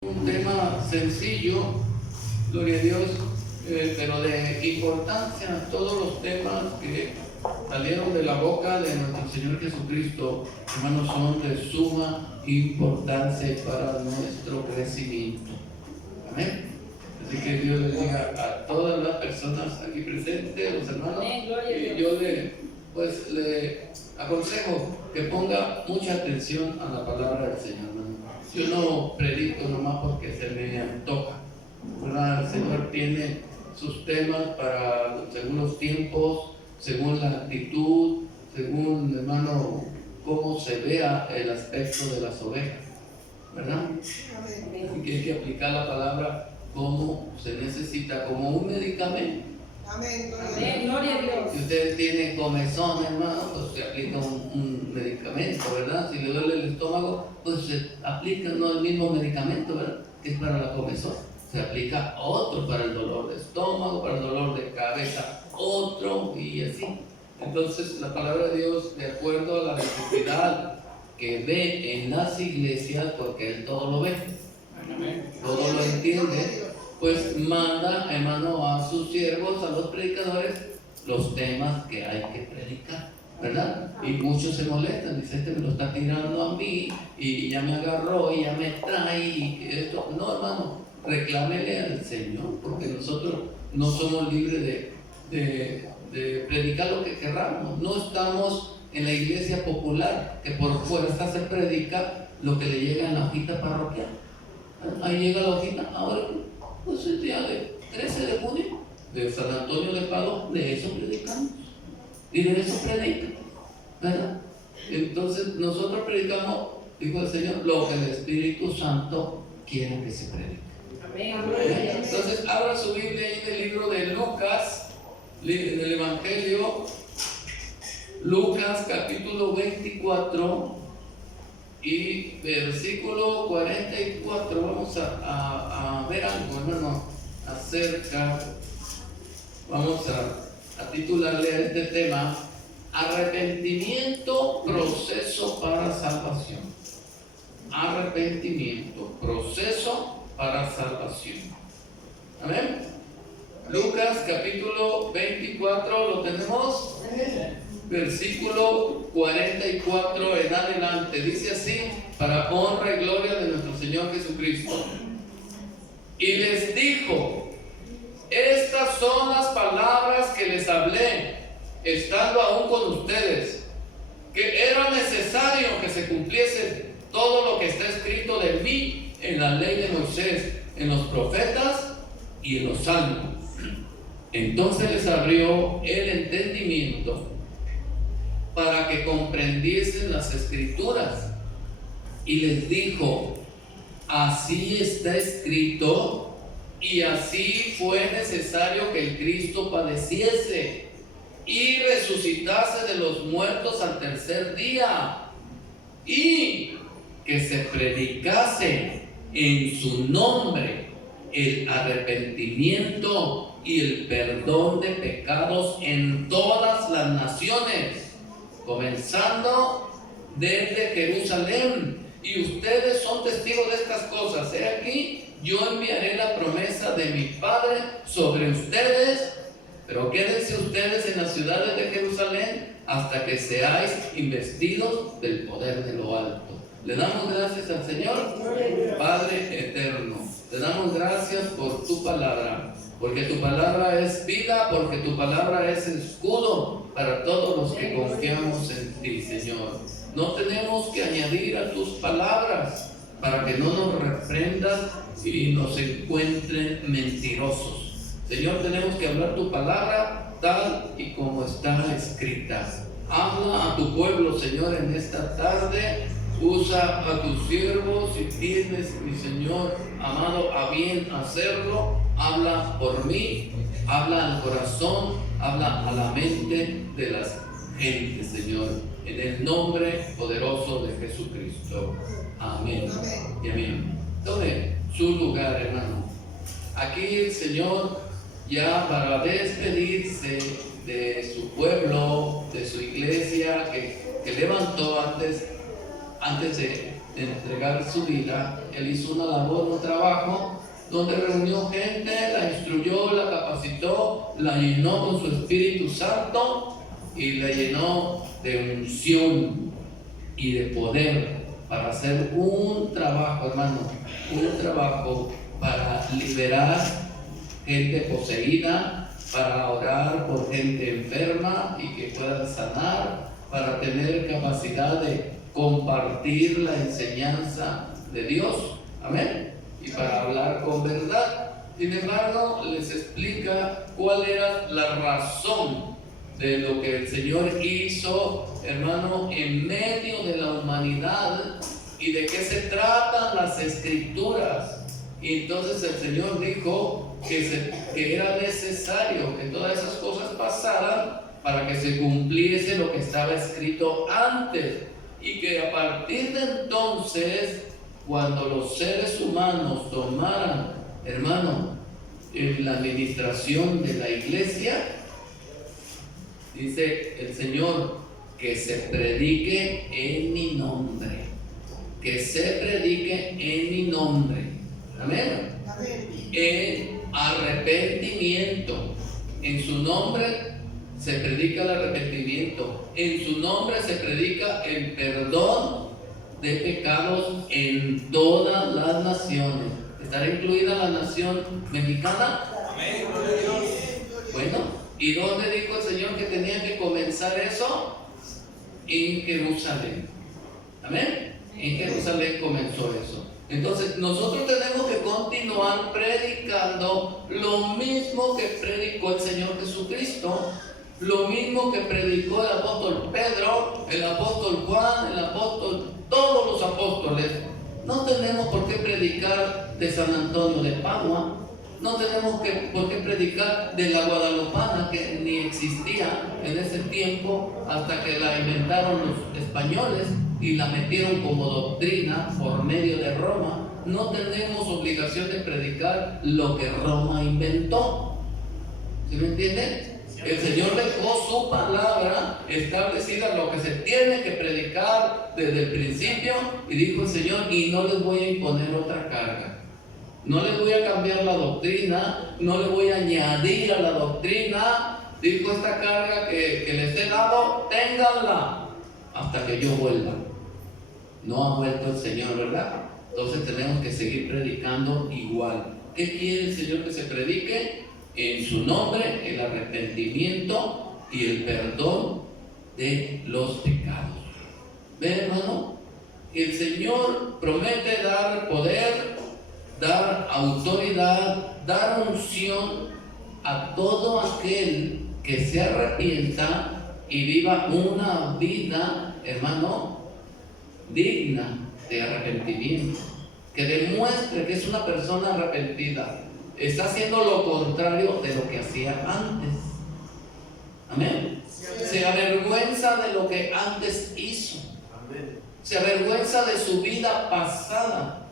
Un tema sencillo, gloria a Dios, pero de importancia. Todos los temas que salieron de la boca de nuestro Señor Jesucristo, hermanos, son de suma importancia para nuestro crecimiento. Amén. Así que Dios les diga a todas las personas aquí presentes, los hermanos, y yo le aconsejo que ponga mucha atención a la palabra del Señor. Yo no predico nomás porque se me antoja, ¿verdad? El Señor tiene sus temas para según los tiempos, según la actitud, según, hermano, cómo se vea el aspecto de las ovejas, ¿verdad? Así que hay que aplicar la palabra como se necesita, como un medicamento. Amén, gloria a Dios. Si ustedes tienen comezón, hermano, pues se aplica un medicamento, ¿verdad? Si le duele el estómago, pues se aplica no el mismo medicamento, ¿verdad? Que es para la comezón. Se aplica otro para el dolor de estómago, para el dolor de cabeza, otro y así. Entonces la palabra de Dios, de acuerdo a la necesidad que ve en las iglesias, porque Él todo lo ve, todo lo entiende, pues manda, hermano, a sus siervos, a los predicadores, los temas que hay que predicar, ¿verdad? Y muchos se molestan, dicen, este me lo está tirando a mí, y ya me agarró, y ya me trae, y esto. No, hermano, reclámele al Señor, porque nosotros no somos libres de predicar lo que querramos. No estamos en la iglesia popular, que por fuerza se predica lo que le llega en la hojita parroquial. Ahí llega la hojita, ahora pues el día de 13 de junio de San Antonio de Padua, de eso predicamos y de eso predican, ¿verdad? Entonces nosotros predicamos, dijo el Señor, lo que el Espíritu Santo quiere que se predique. Amén. Entonces abra su Biblia ahí en el libro de Lucas, en el Evangelio, Lucas capítulo 24 y versículo 44. Vamos a ver algo, hermano, acerca, vamos a titularle a este tema: arrepentimiento, proceso para salvación. Arrepentimiento, proceso para salvación. Amén. Lucas capítulo 24, ¿lo tenemos? Versículo 44 en adelante, dice así, para honra y gloria de nuestro Señor Jesucristo. Y les dijo: estas son las palabras que les hablé, estando aún con ustedes, que era necesario que se cumpliese todo lo que está escrito de mí en la ley de Moisés, en los profetas y en los salmos. Entonces les abrió el entendimiento para que comprendiesen las escrituras, y les dijo: así está escrito, y así fue necesario que el Cristo padeciese y resucitase de los muertos al tercer día, y que se predicase en su nombre el arrepentimiento y el perdón de pecados en todas las naciones, comenzando desde Jerusalén. Y ustedes son testigos de estas cosas. He aquí, yo enviaré la promesa de mi Padre sobre ustedes, pero quédense ustedes en las ciudades de Jerusalén hasta que seáis investidos del poder de lo alto. Le damos gracias al Señor, Padre eterno. Le damos gracias por tu palabra, porque tu palabra es vida, porque tu palabra es escudo para todos los que confiamos en ti, Señor. No tenemos que añadir a tus palabras para que no nos reprendas y nos encuentren mentirosos. Señor, tenemos que hablar tu palabra tal y como está escrita. Habla a tu pueblo, Señor, en esta tarde. Usa a tus siervos si tienes, mi Señor amado, a bien hacerlo. Habla por mí, habla al corazón, habla a la mente de las gentes, Señor, en el nombre poderoso de Jesucristo. Amén y amén. Tome su lugar, hermano. Aquí el Señor, ya para despedirse de su pueblo, de su iglesia que levantó antes de entregar su vida, él hizo una labor, un trabajo, donde reunió gente, la instruyó, la capacitó, la llenó con su Espíritu Santo y la llenó de unción y de poder para hacer un trabajo, hermano, un trabajo para liberar gente poseída, para orar por gente enferma y que puedan sanar, para tener capacidad de compartir la enseñanza de Dios, amén, y para hablar con verdad. Sin embargo, les explica cuál era la razón de lo que el Señor hizo, hermano, en medio de la humanidad y de qué se tratan las Escrituras. Y entonces el Señor dijo que era necesario que todas esas cosas pasaran para que se cumpliese lo que estaba escrito antes, y que a partir de entonces, cuando los seres humanos tomaran, hermano, la administración de la iglesia, dice el Señor, que se predique en mi nombre, que se predique en mi nombre, amén, en arrepentimiento. En su nombre se predica el arrepentimiento, en su nombre se predica el perdón de pecados en todas las naciones. ¿Estará incluida la nación mexicana? Amén, gloria a Dios. Bueno, ¿y dónde dijo el Señor que tenía que comenzar eso? En Jerusalén. Amén. En Jerusalén comenzó eso. Entonces nosotros tenemos que continuar predicando lo mismo que predicó el Señor Jesucristo, lo mismo que predicó el apóstol Pedro, el apóstol Juan, el apóstol, todos los apóstoles. No tenemos por qué predicar de San Antonio de Padua, no tenemos por qué predicar de la Guadalupana, que ni existía en ese tiempo hasta que la inventaron los españoles y la metieron como doctrina por medio de Roma. No tenemos obligación de predicar lo que Roma inventó. ¿Sí me entienden? El Señor dejó su palabra establecida, lo que se tiene que predicar desde el principio, y dijo el Señor, y no les voy a imponer otra carga. No les voy a cambiar la doctrina, no les voy a añadir a la doctrina. Dijo, esta carga que les he dado, ténganla hasta que yo vuelva. No ha vuelto el Señor, ¿verdad? Entonces tenemos que seguir predicando igual. ¿Qué quiere el Señor que se predique? En su nombre, el arrepentimiento y el perdón de los pecados. ¿Ven, hermano? El Señor promete dar poder, dar autoridad, dar unción a todo aquel que se arrepienta y viva una vida, hermano, digna de arrepentimiento, que demuestre que es una persona arrepentida, está haciendo lo contrario de lo que hacía antes. Amén. Se avergüenza de lo que antes hizo. Se avergüenza de su vida pasada.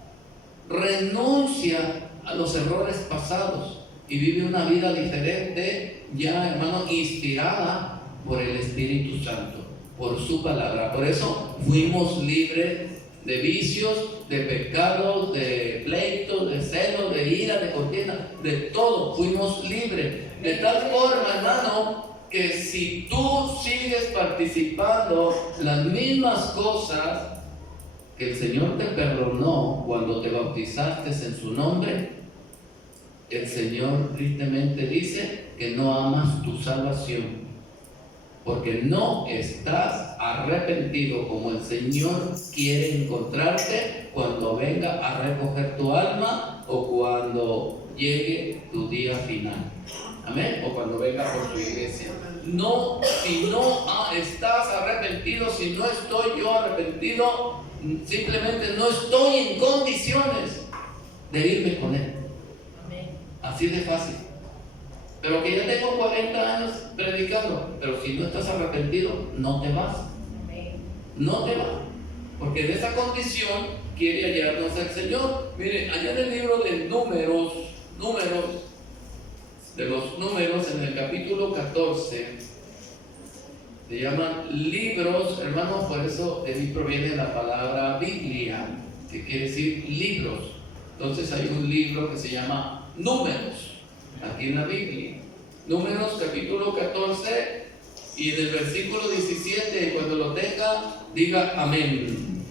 Renuncia a los errores pasados y vive una vida diferente, ya, hermano, inspirada por el Espíritu Santo, por su palabra. Por eso fuimos libres de vicios, de pecados, de pleitos, de celos, de ira, de contienda, de todo. Fuimos libres. De tal forma, hermano, que si tú sigues participando las mismas cosas que el Señor te perdonó cuando te bautizaste en su nombre, el Señor tristemente dice que no amas tu salvación, porque no estás arrepentido como el Señor quiere encontrarte cuando venga a recoger tu alma o cuando llegue tu día final. Amén. O cuando venga por su iglesia. No, si no estás arrepentido, si no estoy yo arrepentido, simplemente no estoy en condiciones de irme con Él. Así de fácil. Pero que ya tengo 40 años predicando, pero si no estás arrepentido, no te vas. No te vas. Porque en esa condición quiere hallarnos el Señor. Mire, allá en el libro de Números, en el capítulo 14, se llaman libros, hermanos, por eso de ahí proviene la palabra Biblia. que quiere decir libros. Entonces hay un libro que se llama Números, aquí en la Biblia. Números capítulo 14 y en el versículo 17, cuando lo tenga, diga amén.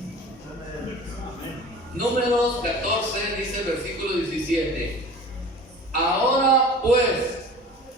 Números 14 dice el versículo 17: ahora pues,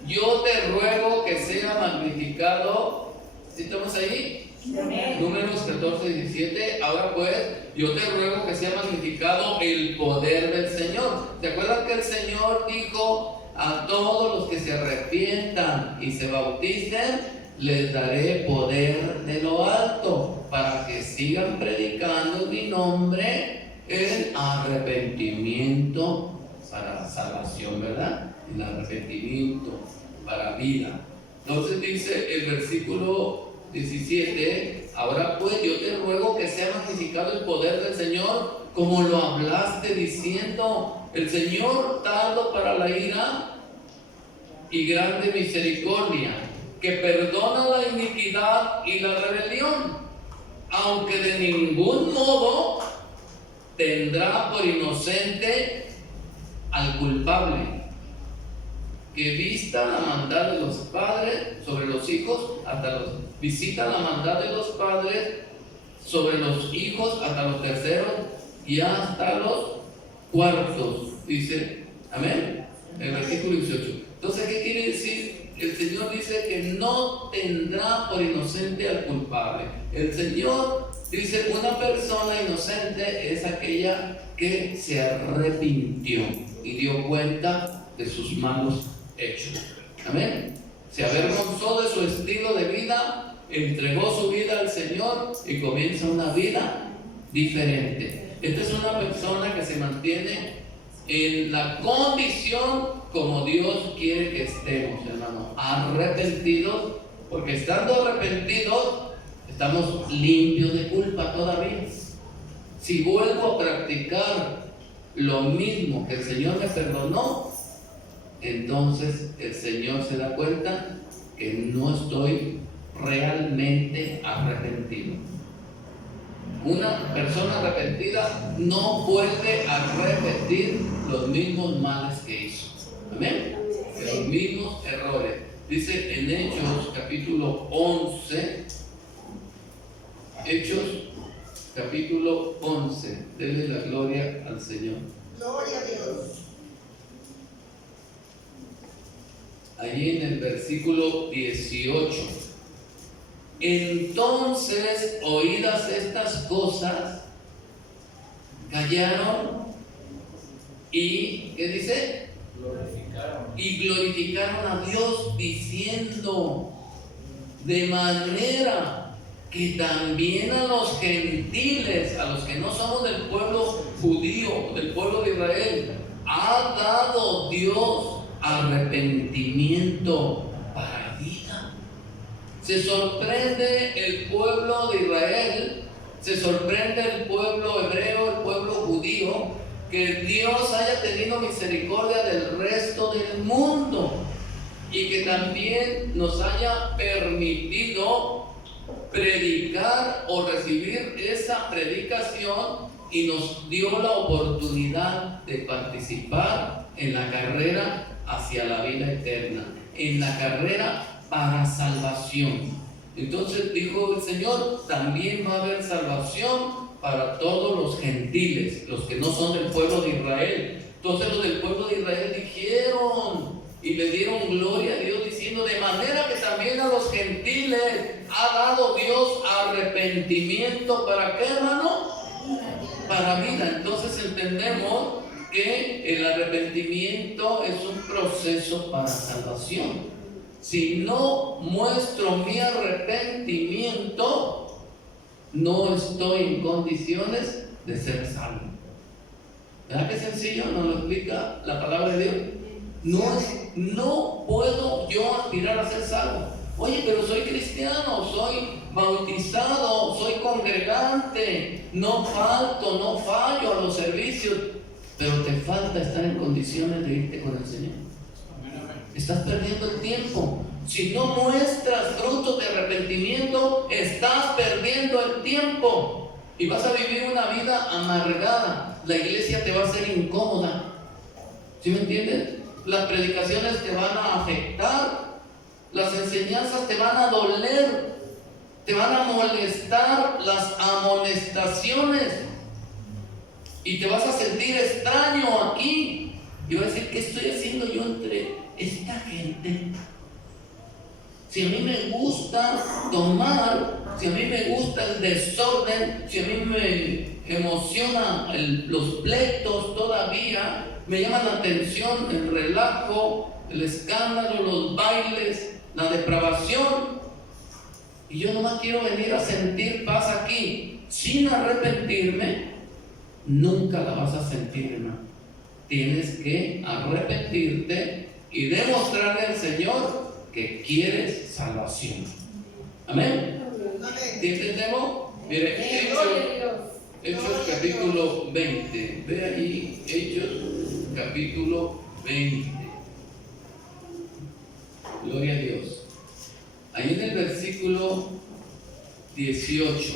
yo te ruego que sea magnificado. ¿Sí estamos ahí? Amén. Números 14, 17. Ahora pues, yo te ruego que sea magnificado el poder del Señor. ¿Se acuerdan que el Señor dijo: a todos los que se arrepientan y se bauticen, les daré poder de lo alto, para que sigan predicando mi nombre en arrepentimiento para salvación, ¿verdad? El arrepentimiento para vida. Entonces dice el versículo 17: ahora pues, yo te ruego que sea magnificado el poder del Señor, como lo hablaste, diciendo: el Señor tardo para la ira y grande misericordia, que perdona la iniquidad y la rebelión, aunque de ningún modo tendrá por inocente al culpable, que vista la maldad de los padres sobre los hijos visita la maldad de los padres sobre los hijos hasta los terceros y hasta los cuartos. Dice, amén, el versículo 18. Entonces, ¿qué quiere decir? El Señor dice que no tendrá por inocente al culpable. El Señor dice: una persona inocente es aquella que se arrepintió y dio cuenta de sus malos hechos. Amén. Se avergonzó de su estilo de vida, entregó su vida al Señor y comienza una vida diferente. Esta es una persona que se mantiene en la condición como Dios quiere que estemos, hermano, arrepentidos, porque estando arrepentidos estamos limpios de culpa todavía. Si vuelvo a practicar lo mismo que el Señor me perdonó, entonces el Señor se da cuenta que no estoy realmente arrepentido. Una persona arrepentida no vuelve a repetir los mismos males que hizo. Amén. Los mismos errores. Dice en Hechos capítulo 11. Hechos capítulo 11. Denle la gloria al Señor. Gloria a Dios. Allí en el versículo 18. Entonces, oídas estas cosas, callaron y, ¿qué dice? Y glorificaron a Dios, diciendo: de manera que también a los gentiles, a los que no somos del pueblo judío, del pueblo de Israel, ha dado Dios arrepentimiento para vida. Se sorprende el pueblo de Israel, se sorprende el pueblo hebreo, el pueblo judío, que Dios haya tenido misericordia del resto del mundo y que también nos haya permitido predicar o recibir esa predicación y nos dio la oportunidad de participar en la carrera hacia la vida eterna, en la carrera para salvación. Entonces dijo el Señor: también va a haber salvación para todos los gentiles, los que no son del pueblo de Israel. Entonces los del pueblo de Israel dijeron y le dieron gloria a Dios, diciendo: de manera que también a los gentiles ha dado Dios arrepentimiento. ¿Para qué, hermano? Para vida. Entonces entendemos que el arrepentimiento es un proceso para salvación. Si no muestro mi arrepentimiento, no estoy en condiciones de ser salvo. ¿Verdad que sencillo? Nos lo explica la palabra de Dios. No puedo yo aspirar a ser salvo. Oye, pero soy cristiano, soy bautizado, soy congregante, no fallo a los servicios, pero te falta estar en condiciones de irte con el Señor. Estás perdiendo el tiempo. Si no muestras frutos de arrepentimiento, estás perdiendo el tiempo. y vas a vivir una vida amargada. La iglesia te va a ser incómoda. ¿Sí me entienden? Las predicaciones te van a afectar, las enseñanzas te van a doler, te van a molestar las amonestaciones y te vas a sentir extraño aquí y vas a decir, ¿qué estoy haciendo yo entre esta gente? Si a mí me gusta tomar, si a mí me gusta el desorden, si a mí me emociona los pleitos todavía, me llama la atención el relajo, el escándalo, los bailes, la depravación, y yo nomás quiero venir a sentir paz aquí sin arrepentirme, nunca la vas a sentir, hermano. Tienes que arrepentirte y demostrarle al Señor que quieres salvación. Amén. ¿Sí entendemos? Mire, Hechos capítulo 20. Ve allí, Hechos capítulo 20. Gloria a Dios. Ahí en el versículo 18.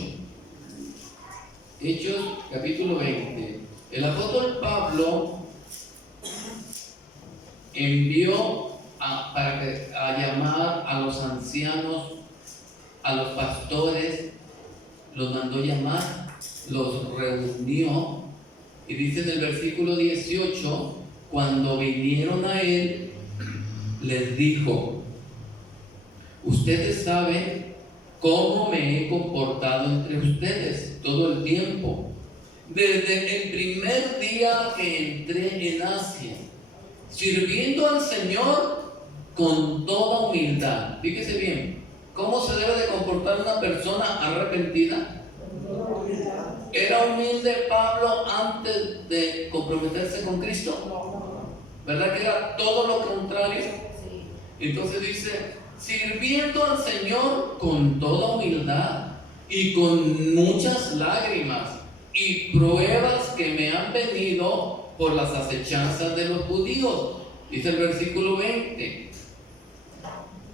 Hechos capítulo 20. El apóstol Pablo envió a llamar a los ancianos, a los pastores, los mandó llamar, los reunió, y dice en el versículo 18, cuando vinieron a él, les dijo: ustedes saben cómo me he comportado entre ustedes todo el tiempo, desde el primer día que entré en Asia, sirviendo al Señor con toda humildad. Fíjese bien, ¿cómo se debe de comportar una persona arrepentida? ¿Era humilde Pablo antes de comprometerse con Cristo? ¿Verdad que era todo lo contrario? Entonces dice, sirviendo al Señor con toda humildad y con muchas lágrimas y pruebas que me han venido por las acechanzas de los judíos. Dice el versículo 20,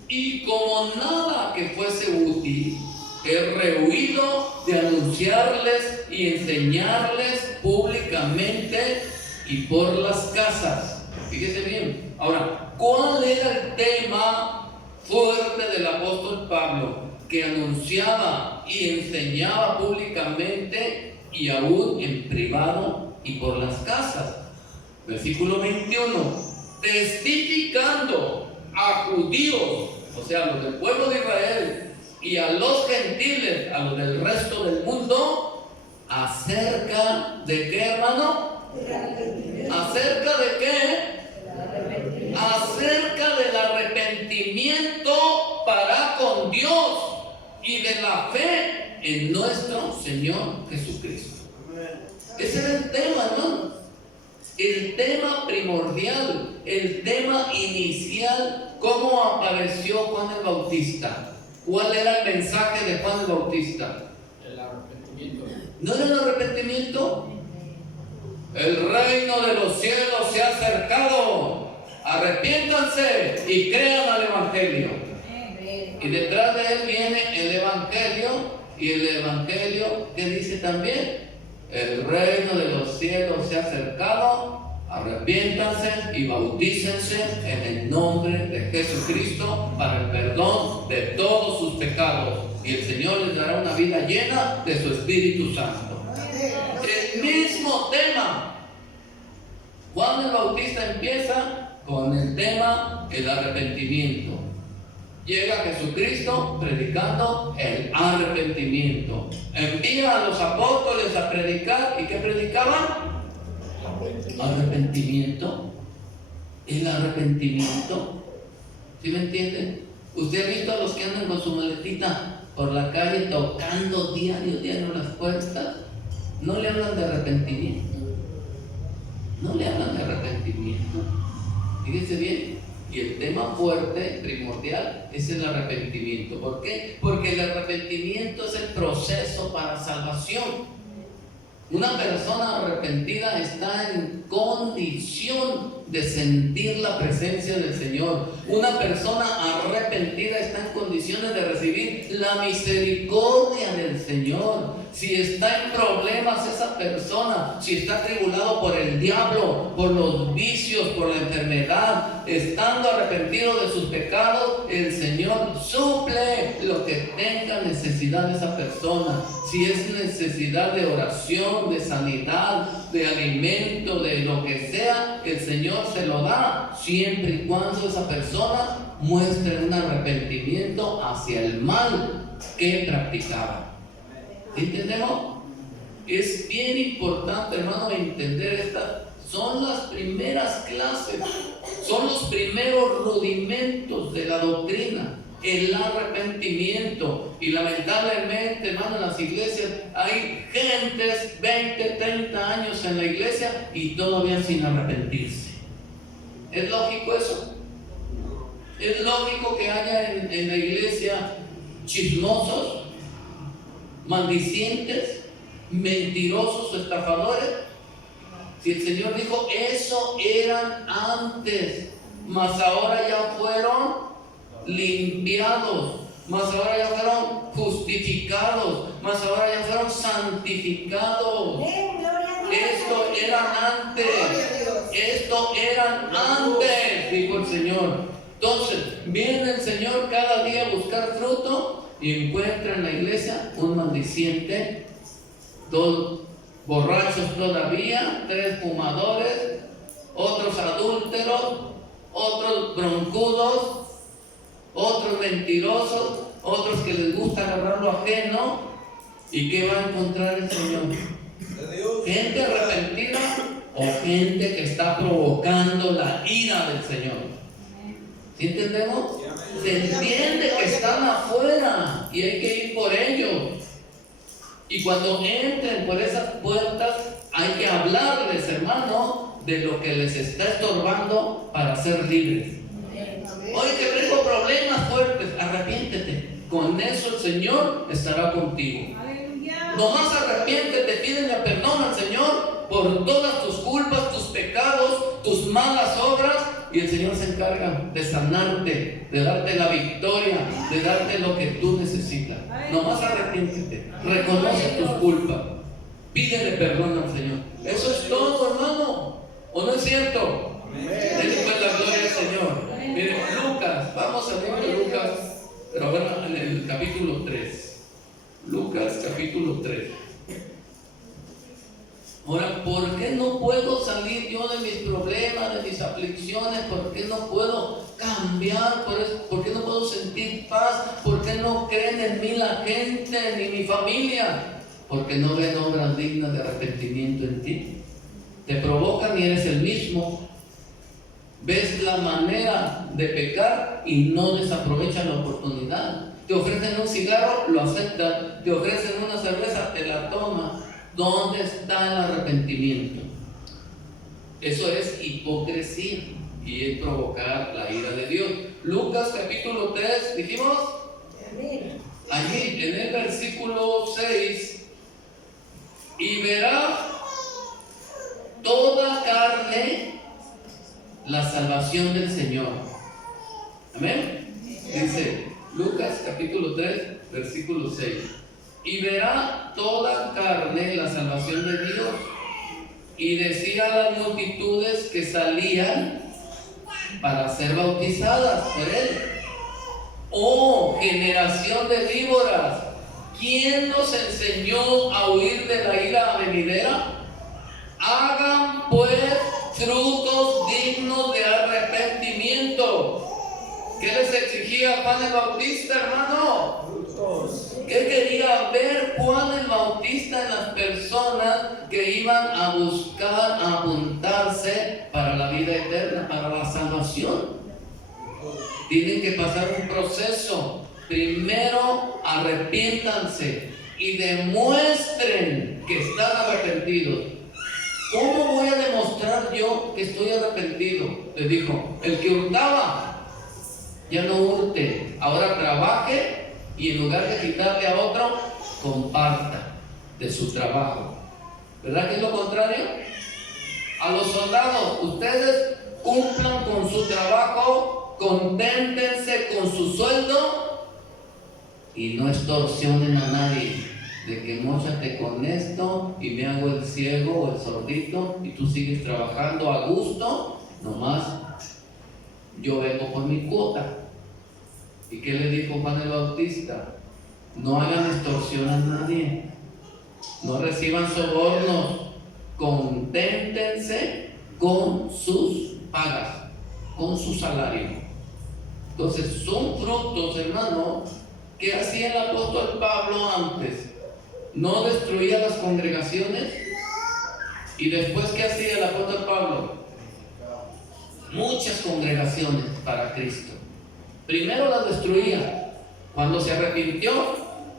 y como nada que fuese útil, he rehuido de anunciarles y enseñarles públicamente y por las casas. Fíjese bien. Ahora, ¿cuál era el tema fuerte del apóstol Pablo? Que anunciaba y enseñaba públicamente y aún en privado y por las casas. Versículo 21, testificando a judíos, o sea, a los del pueblo de Israel, y a los gentiles, a los del resto del mundo, acerca de qué, hermano? ¿Acerca de qué? Acerca del arrepentimiento para con Dios y de la fe en nuestro Señor Jesucristo. Ese era el tema, ¿no? El tema primordial, el tema inicial, cómo apareció Juan el Bautista. ¿Cuál era el mensaje de Juan el Bautista? El arrepentimiento. ¿No era el arrepentimiento? El reino de los cielos se ha acercado. Arrepiéntanse y crean al Evangelio. Y detrás de él viene el Evangelio. Y el Evangelio, ¿qué dice también? El reino de los cielos se ha acercado. Arrepiéntanse y bautícense en el nombre de Jesucristo para el perdón de todos sus pecados, y el Señor les dará una vida llena de su Espíritu Santo. El mismo tema. Juan el Bautista empieza con el tema el arrepentimiento. Llega Jesucristo predicando el arrepentimiento. Envía a los apóstoles a predicar. ¿Y qué predicaban? Arrepentimiento. El arrepentimiento. ¿Sí me entienden? ¿Usted ha visto a los que andan con su maletita por la calle tocando diario las puertas? No le hablan de arrepentimiento. No le hablan de arrepentimiento. Fíjense bien. Y el tema fuerte, primordial, es el arrepentimiento. ¿Por qué? Porque el arrepentimiento es el proceso para salvación. Una persona arrepentida está en condición de sentir la presencia del Señor. Una persona arrepentida está en condiciones de recibir la misericordia del Señor. Si está en problemas esa persona, si está atribulado por el diablo, por los vicios, por la enfermedad, estando arrepentido de sus pecados, el Señor suple lo que tenga necesidad esa persona. Si es necesidad de oración, de sanidad, de alimento, de lo que sea, el Señor se lo da, siempre y cuando esa persona muestre un arrepentimiento hacia el mal que practicaba. ¿Entendemos? Es bien importante, hermano, entender estas. Son las primeras clases, son los primeros rudimentos de la doctrina, el arrepentimiento. Y lamentablemente, hermano, en las iglesias hay gentes 20, 30 años en la iglesia y todavía sin arrepentirse. ¿Es lógico eso? ¿Es lógico que haya en la iglesia chismosos, maldicientes, mentirosos, estafadores? Si el Señor dijo, eso eran antes, mas ahora ya fueron limpiados, mas ahora ya fueron justificados, mas ahora ya fueron santificados. Esto eran antes, dijo el Señor. Entonces, viene el Señor cada día a buscar fruto y encuentra en la iglesia un maldiciente, 2 borrachos todavía, 3 fumadores, otros adúlteros, otros broncudos, otros mentirosos, otros que les gusta agarrar lo ajeno. ¿Y qué va a encontrar el Señor? Gente arrepentida o gente que está provocando la ira del Señor. ¿Sí entendemos? Se entiende que están afuera y hay que ir por ellos. Y cuando entren por esas puertas, hay que hablarles, hermano, de lo que les está estorbando para ser libres. Hoy que tengo problemas fuertes, arrepiéntete. Con eso el Señor estará contigo. Nomás arrepiéntete, pídele perdón al Señor por todas tus culpas, tus pecados, tus malas obras. Y el Señor se encarga de sanarte, de darte la victoria, de darte lo que tú necesitas. Nomás arrepiéntete, reconoce tus culpas, pídele perdón al Señor. Eso es todo, hermano. ¿O no es cierto? Denle pues la gloria al Señor. Miren, Lucas, vamos a leer Lucas, pero ahora en el capítulo 3. Lucas capítulo 3. Ahora, ¿por qué no puedo salir yo de mis problemas, de mis aflicciones? ¿Por qué no puedo cambiar? ¿Por qué no puedo sentir paz? ¿Por qué no creen en mí la gente ni mi familia? Porque no ven obras dignas de arrepentimiento en ti. Te provocan y eres el mismo. Ves la manera de pecar y no desaprovechan la oportunidad. Te ofrecen un cigarro, lo aceptas. Te ofrecen una cerveza, te la tomas. ¿Dónde está el arrepentimiento? Eso es hipocresía y es provocar la ira de Dios. Lucas capítulo 3, dijimos. Allí en el versículo 6, y verá toda carne la salvación del Señor. Amén. Dice Lucas capítulo 3, versículo 6. Y verá toda carne la salvación de Dios. Y decía a las multitudes que salían para ser bautizadas por él: oh generación de víboras, ¿quién nos enseñó a huir de la ira venidera? Hagan pues frutos dignos de arrepentimiento. ¿Qué les exigía Juan el Bautista, hermano? ¿Qué quería ver Juan el Bautista en las personas que iban a buscar, a apuntarse para la vida eterna, para la salvación? Tienen que pasar un proceso. Primero arrepiéntanse y demuestren que están arrepentidos. ¿Cómo voy a demostrar yo que estoy arrepentido? Les dijo, el que hurtaba, ya no hurte, ahora trabaje y en lugar de quitarle a otro, comparta de su trabajo. ¿Verdad que es lo contrario? A los soldados, ustedes cumplan con su trabajo, conténtense con su sueldo y no extorsionen a nadie. de que móchate con esto y me hago el ciego o el sordito y tú sigues trabajando a gusto, nomás yo vengo por mi cuota. ¿Y qué le dijo Juan el Bautista? No hagan extorsión a nadie, no reciban sobornos, conténtense con sus pagas, con su salario. Entonces son frutos, hermano, que hacía el apóstol Pablo antes. No destruía las congregaciones. Y después, ¿qué hacía el apóstol Pablo? Muchas congregaciones para Cristo. Primero las destruía. Cuando se arrepintió,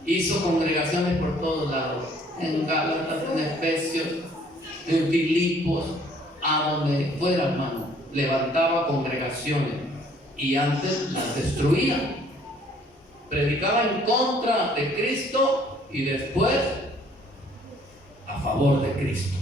hizo congregaciones por todos lados. En Gálatas, en Efesios, en Filipos, a donde fuera, hermano. Levantaba congregaciones. Y antes las destruía. Predicaba en contra de Cristo y después a favor de Cristo.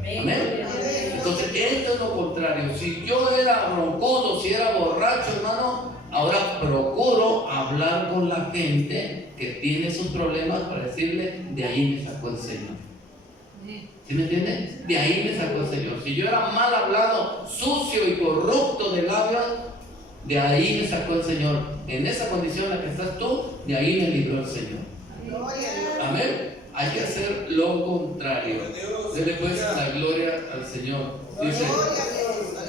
Amén. Entonces, esto es lo contrario. Si yo era roncudo, si era borracho, hermano, ahora procuro hablar con la gente que tiene sus problemas para decirle, de ahí me sacó el Señor. ¿Sí me entienden? De ahí me sacó el Señor. Si yo era mal hablado, sucio y corrupto de labios, de ahí me sacó el Señor. En esa condición en la que estás tú, de ahí me libró el Señor. Amén. Hay que hacer lo contrario. Dele pues la gloria al Señor. Dice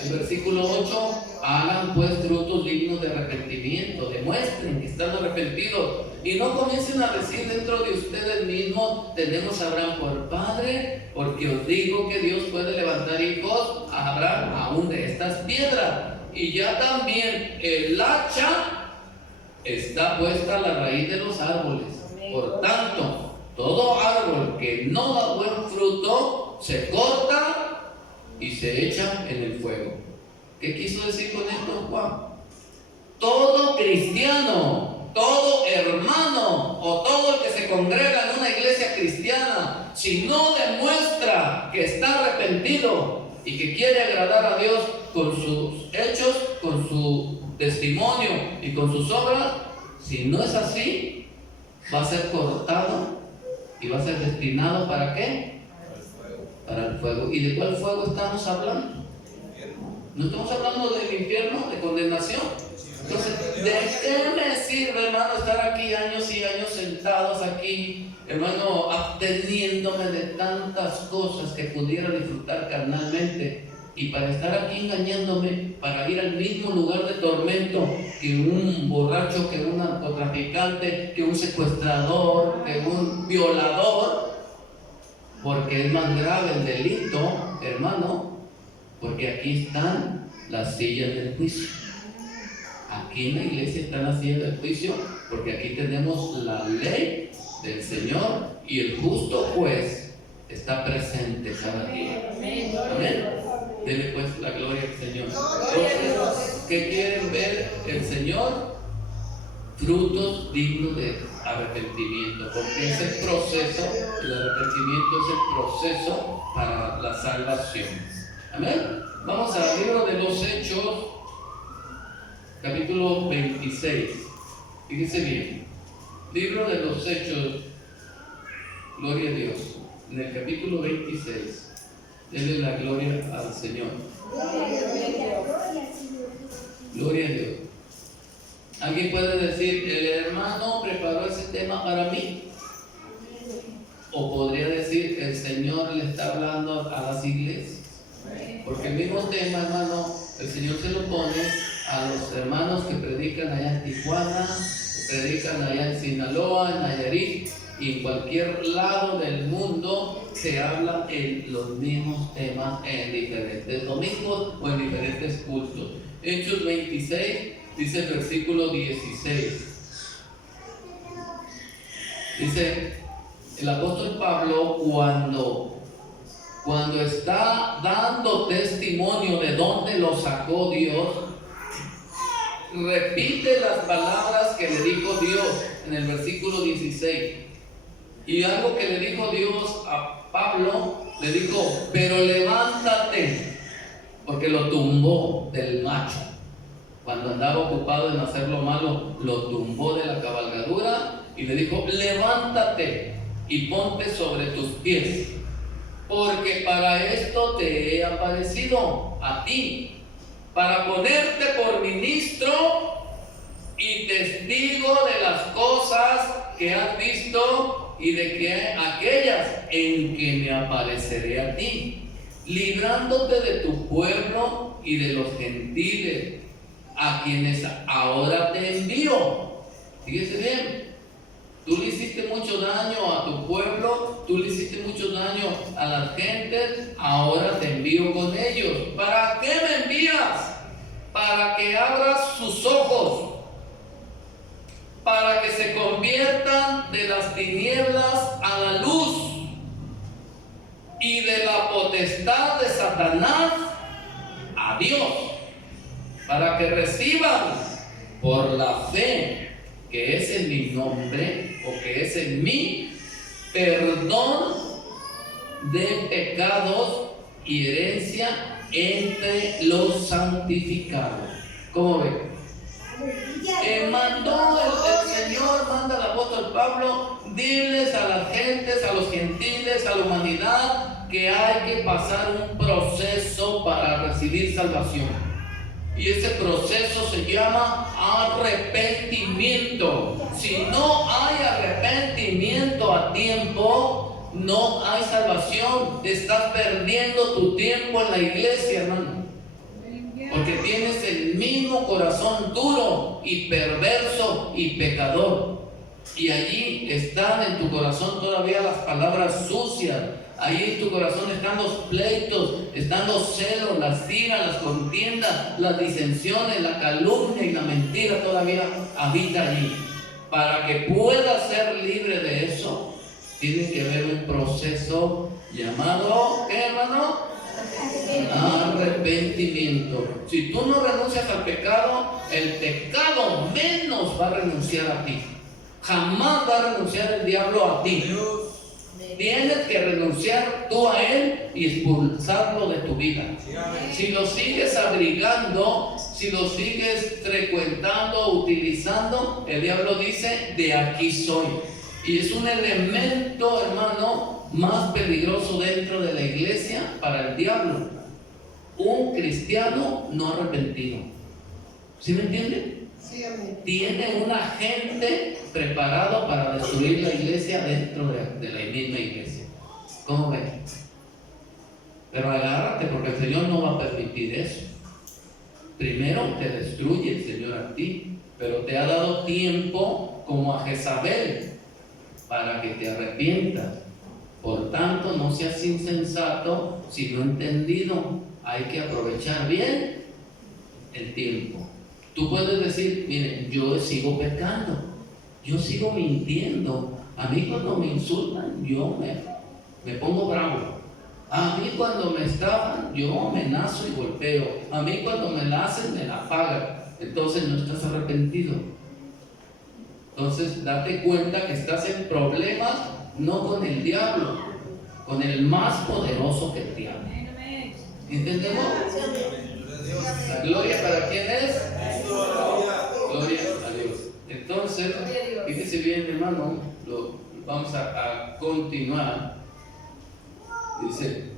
el versículo 8: hagan pues frutos dignos de arrepentimiento, demuestren que están arrepentidos y no comiencen a decir dentro de ustedes mismos, tenemos a Abraham por padre, porque os digo que Dios puede levantar hijos a Abraham aún de estas piedras. Y ya también el hacha está puesta a la raíz de los árboles. Por tanto, todo árbol que no da buen fruto se corta y se echa en el fuego. ¿Qué quiso decir con esto Juan? Todo cristiano, todo hermano o todo el que se congrega en una iglesia cristiana, si no demuestra que está arrepentido y que quiere agradar a Dios con sus hechos, con su testimonio y con sus obras, si no es así, va a ser cortado y va a ser destinado ¿para qué? Para el fuego. ¿Y de cuál fuego estamos hablando? No estamos hablando del infierno, de condenación. Entonces, ¿de qué me sirve, hermano, estar aquí años y años sentados aquí, hermano, absteniéndome de tantas cosas que pudiera disfrutar carnalmente? Y para estar aquí engañándome, para ir al mismo lugar de tormento que un borracho, que un narcotraficante, que un secuestrador, que un violador, porque es más grave el delito, hermano, porque aquí están las sillas del juicio. Aquí en la iglesia están las sillas del juicio, porque aquí tenemos la ley del Señor y el justo juez está presente cada día. Amén. Dele pues la gloria al Señor. Entonces, ¿qué quieren ver el Señor? Frutos dignos de arrepentimiento, porque es el proceso, el arrepentimiento es el proceso para la salvación. Amén. Vamos al libro de los Hechos, capítulo 26. Fíjense bien. Libro de los Hechos, gloria a Dios, en el capítulo 26. Denle la gloria al Señor. Gloria a Dios. ¿Alguien puede decir, el hermano preparó ese tema para mí? O podría decir, el Señor le está hablando a las iglesias. Porque el mismo tema, hermano, el Señor se lo pone a los hermanos que predican allá en Tijuana, que predican allá en Sinaloa, en Nayarit, y en cualquier lado del mundo se habla en los mismos temas en diferentes domingos o en diferentes cultos. Hechos 26 dice el versículo 16. Dice el apóstol Pablo cuando está dando testimonio de dónde lo sacó Dios, repite las palabras que le dijo Dios en el versículo 16. Y algo que le dijo Dios a Pablo, le dijo, pero levántate, porque lo tumbó del macho. Cuando andaba ocupado en hacer lo malo, lo tumbó de la cabalgadura y le dijo, levántate, y ponte sobre tus pies, porque para esto te he aparecido a ti, para ponerte por ministro y testigo de las cosas que has visto y de que aquellas en que me apareceré a ti, librándote de tu pueblo y de los gentiles, a quienes ahora te envío. Fíjese bien, tú le hiciste mucho daño a tu pueblo, tú le hiciste mucho daño a las gentes, ahora te envío con ellos. ¿Para qué me envías? Para que abras sus ojos, para que se conviertan de las tinieblas a la luz y de la potestad de Satanás a Dios, para que reciban por la fe que es en mi nombre o que es en mí, perdón de pecados y herencia entre los santificados. ¿Cómo ven? Mandó el Señor, manda al apóstol Pablo, diles a las gentes, a los gentiles, a la humanidad, que hay que pasar un proceso para recibir salvación. Y ese proceso se llama arrepentimiento. Si no hay arrepentimiento a tiempo, no hay salvación. Estás perdiendo tu tiempo en la iglesia, hermano, porque tienes el mismo corazón duro y perverso y pecador, y allí están en tu corazón todavía las palabras sucias. Ahí en tu corazón están los pleitos, están los celos, las iras, las contiendas, las disensiones, la calumnia y la mentira todavía habita allí. Para que puedas ser libre de eso, tiene que haber un proceso llamado, ¿qué, hermano? Arrepentimiento. Si tú no renuncias al pecado, el pecado menos va a renunciar a ti. Jamás va a renunciar el diablo a ti. Tienes que renunciar tú a él y expulsarlo de tu vida. Si lo sigues abrigando, si lo sigues frecuentando, utilizando, el diablo dice: de aquí soy. Y es un elemento, hermano, más peligroso dentro de la iglesia para el diablo: un cristiano no arrepentido. ¿Sí me entiende? Sí, amén. Tiene un agente preparado para destruir la iglesia dentro de la misma iglesia. ¿Cómo ven? Pero agárrate, porque el Señor no va a permitir eso. Primero te destruye el Señor a ti, pero te ha dado tiempo como a Jezabel para que te arrepientas. Por tanto, no seas insensato, sino entendido. Hay que aprovechar bien el tiempo. Tú puedes decir: miren, yo sigo pecando, yo sigo mintiendo. A mí cuando me insultan, yo me pongo bravo. A mí cuando me estafan, yo amenazo y golpeo. A mí cuando me la hacen, me la pagan. Entonces no estás arrepentido. Entonces date cuenta que estás en problemas, no con el diablo, con el más poderoso que el diablo. ¿Entendemos? ¿La gloria para quién es? Gloria a Dios. Entonces, fíjese bien, hermano, vamos a continuar. Dice: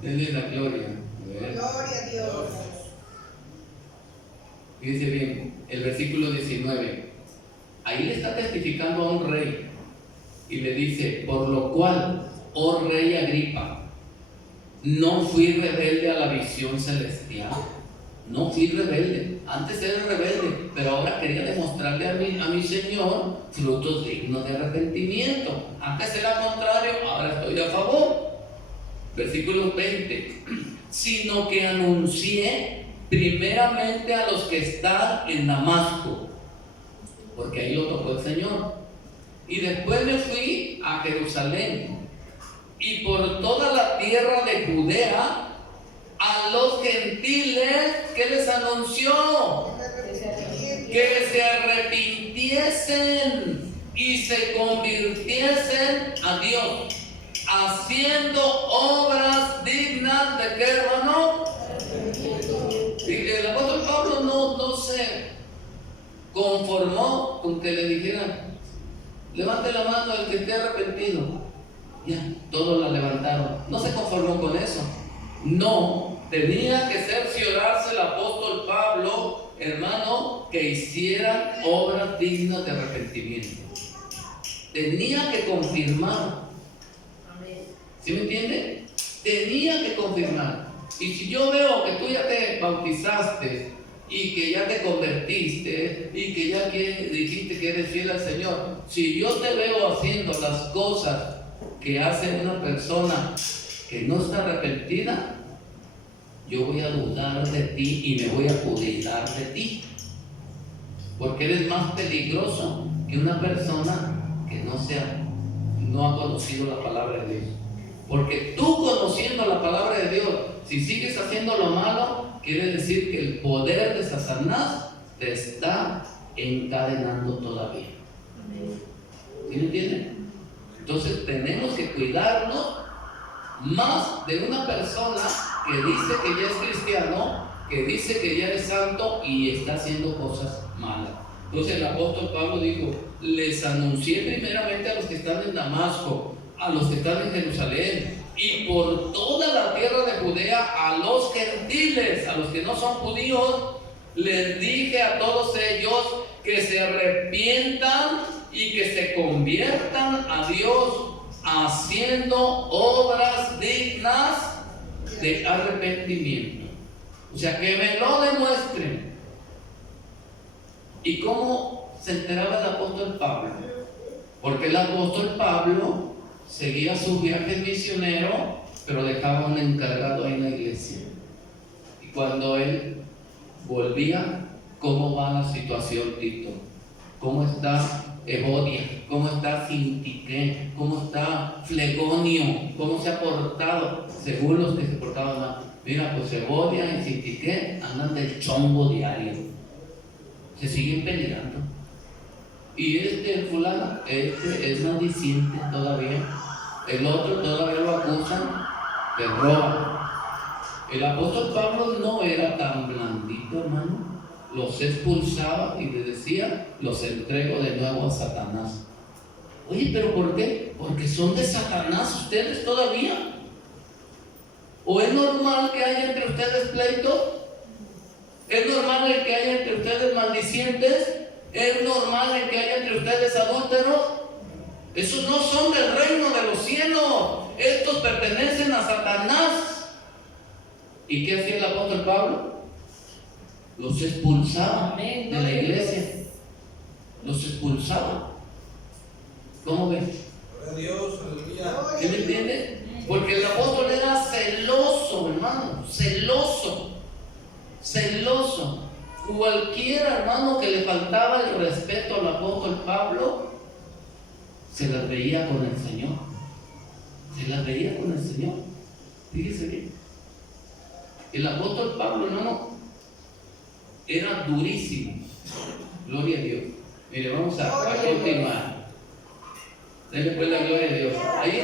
denle la gloria. Gloria a Dios. Fíjese bien, el versículo 19. Ahí le está testificando a un rey y le dice: por lo cual, oh rey Agripa, no fui rebelde a la visión celestial. No fui rebelde. Antes era rebelde, pero ahora quería demostrarle a mi Señor frutos dignos de arrepentimiento. Antes era contrario, ahora estoy a favor. Versículo 20. Sino que anuncié primeramente a los que están en Damasco, porque ahí lo tocó el Señor. Y después me fui a Jerusalén y por toda la tierra de Judea, a los gentiles, que les anunció que se arrepintiesen y se convirtiesen a Dios, haciendo obras dignas de qué, hermano. Y el apóstol Pablo no se conformó con que le dijeran: Levante la mano el que esté arrepentido. Ya, todos la levantaron. No se conformó con eso. No, tenía que cerciorarse el apóstol Pablo, hermano, que hicieran obras dignas de arrepentimiento. Tenía que confirmar. ¿Sí me entiende? Tenía que confirmar. Y si yo veo que tú ya te bautizaste y que ya te convertiste y que ya dijiste que eres fiel al Señor, si yo te veo haciendo las cosas que hace una persona que no está arrepentida, yo voy a dudar de ti y me voy a cuidar de ti, porque eres más peligroso que una persona que no ha conocido la palabra de Dios. Porque tú, conociendo la palabra de Dios, si sigues haciendo lo malo, quiere decir que el poder de Satanás te está encadenando todavía. ¿Sí me entienden? Entonces tenemos que cuidarnos más de una persona que dice que ya es cristiano, que dice que ya es santo y está haciendo cosas malas. Entonces el apóstol Pablo dijo: les anuncié primeramente a los que están en Damasco, a los que están en Jerusalén y por toda la tierra de Judea, a los gentiles, a los que no son judíos, les dije a todos ellos que se arrepientan y que se conviertan a Dios, haciendo obras dignas de arrepentimiento. O sea, que me lo demuestren. ¿Y cómo se enteraba el apóstol Pablo? Porque el apóstol Pablo seguía sus viajes misioneros, pero dejaba un encargado ahí en la iglesia. Y cuando él volvía, ¿cómo va la situación, Tito? ¿Cómo está Evodia? ¿Cómo está Sintique? ¿Cómo está Flegonio? ¿Cómo se ha portado? Según los que se portaban mal. Mira, pues Evodia y Sintique andan del chongo diario. Se siguen peleando. Y fulano, es maldiciente todavía. El otro todavía lo acusan de roba. El apóstol Pablo no era tan blandito, hermano. Los expulsaba y le decía: los entrego de nuevo a Satanás. Oye, ¿pero por qué? Porque son de Satanás ustedes todavía. ¿O es normal que haya entre ustedes pleitos? ¿Es normal el que haya entre ustedes maldicientes? ¿Es normal el que haya entre ustedes adúlteros? Esos no son del reino de los cielos. Estos pertenecen a Satanás. ¿Y qué hacía el apóstol Pablo? Los expulsaba de la iglesia. Los expulsaba. ¿Cómo ven? Dios, aleluya. ¿Sí me entiende? Porque el apóstol era celoso, hermano. Celoso. Cualquier hermano que le faltaba el respeto al apóstol Pablo, se las veía con el Señor. Fíjese bien. El apóstol Pablo, hermano, era durísimo. Gloria a Dios. Mire, vamos a continuar. Denle pues la gloria a Dios. Ahí,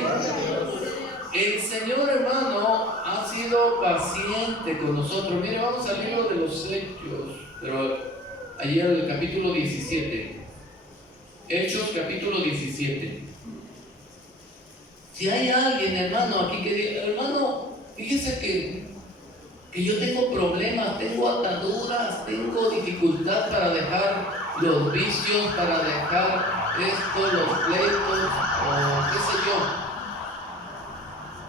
el Señor, hermano, ha sido paciente con nosotros. Mire, vamos al libro de los Hechos, pero ayer el capítulo 17. Hechos capítulo 17. Si hay alguien, hermano, aquí que diga: hermano, fíjese que yo tengo problemas, tengo ataduras, tengo dificultad para dejar los vicios, para dejar los pleitos, o qué sé yo.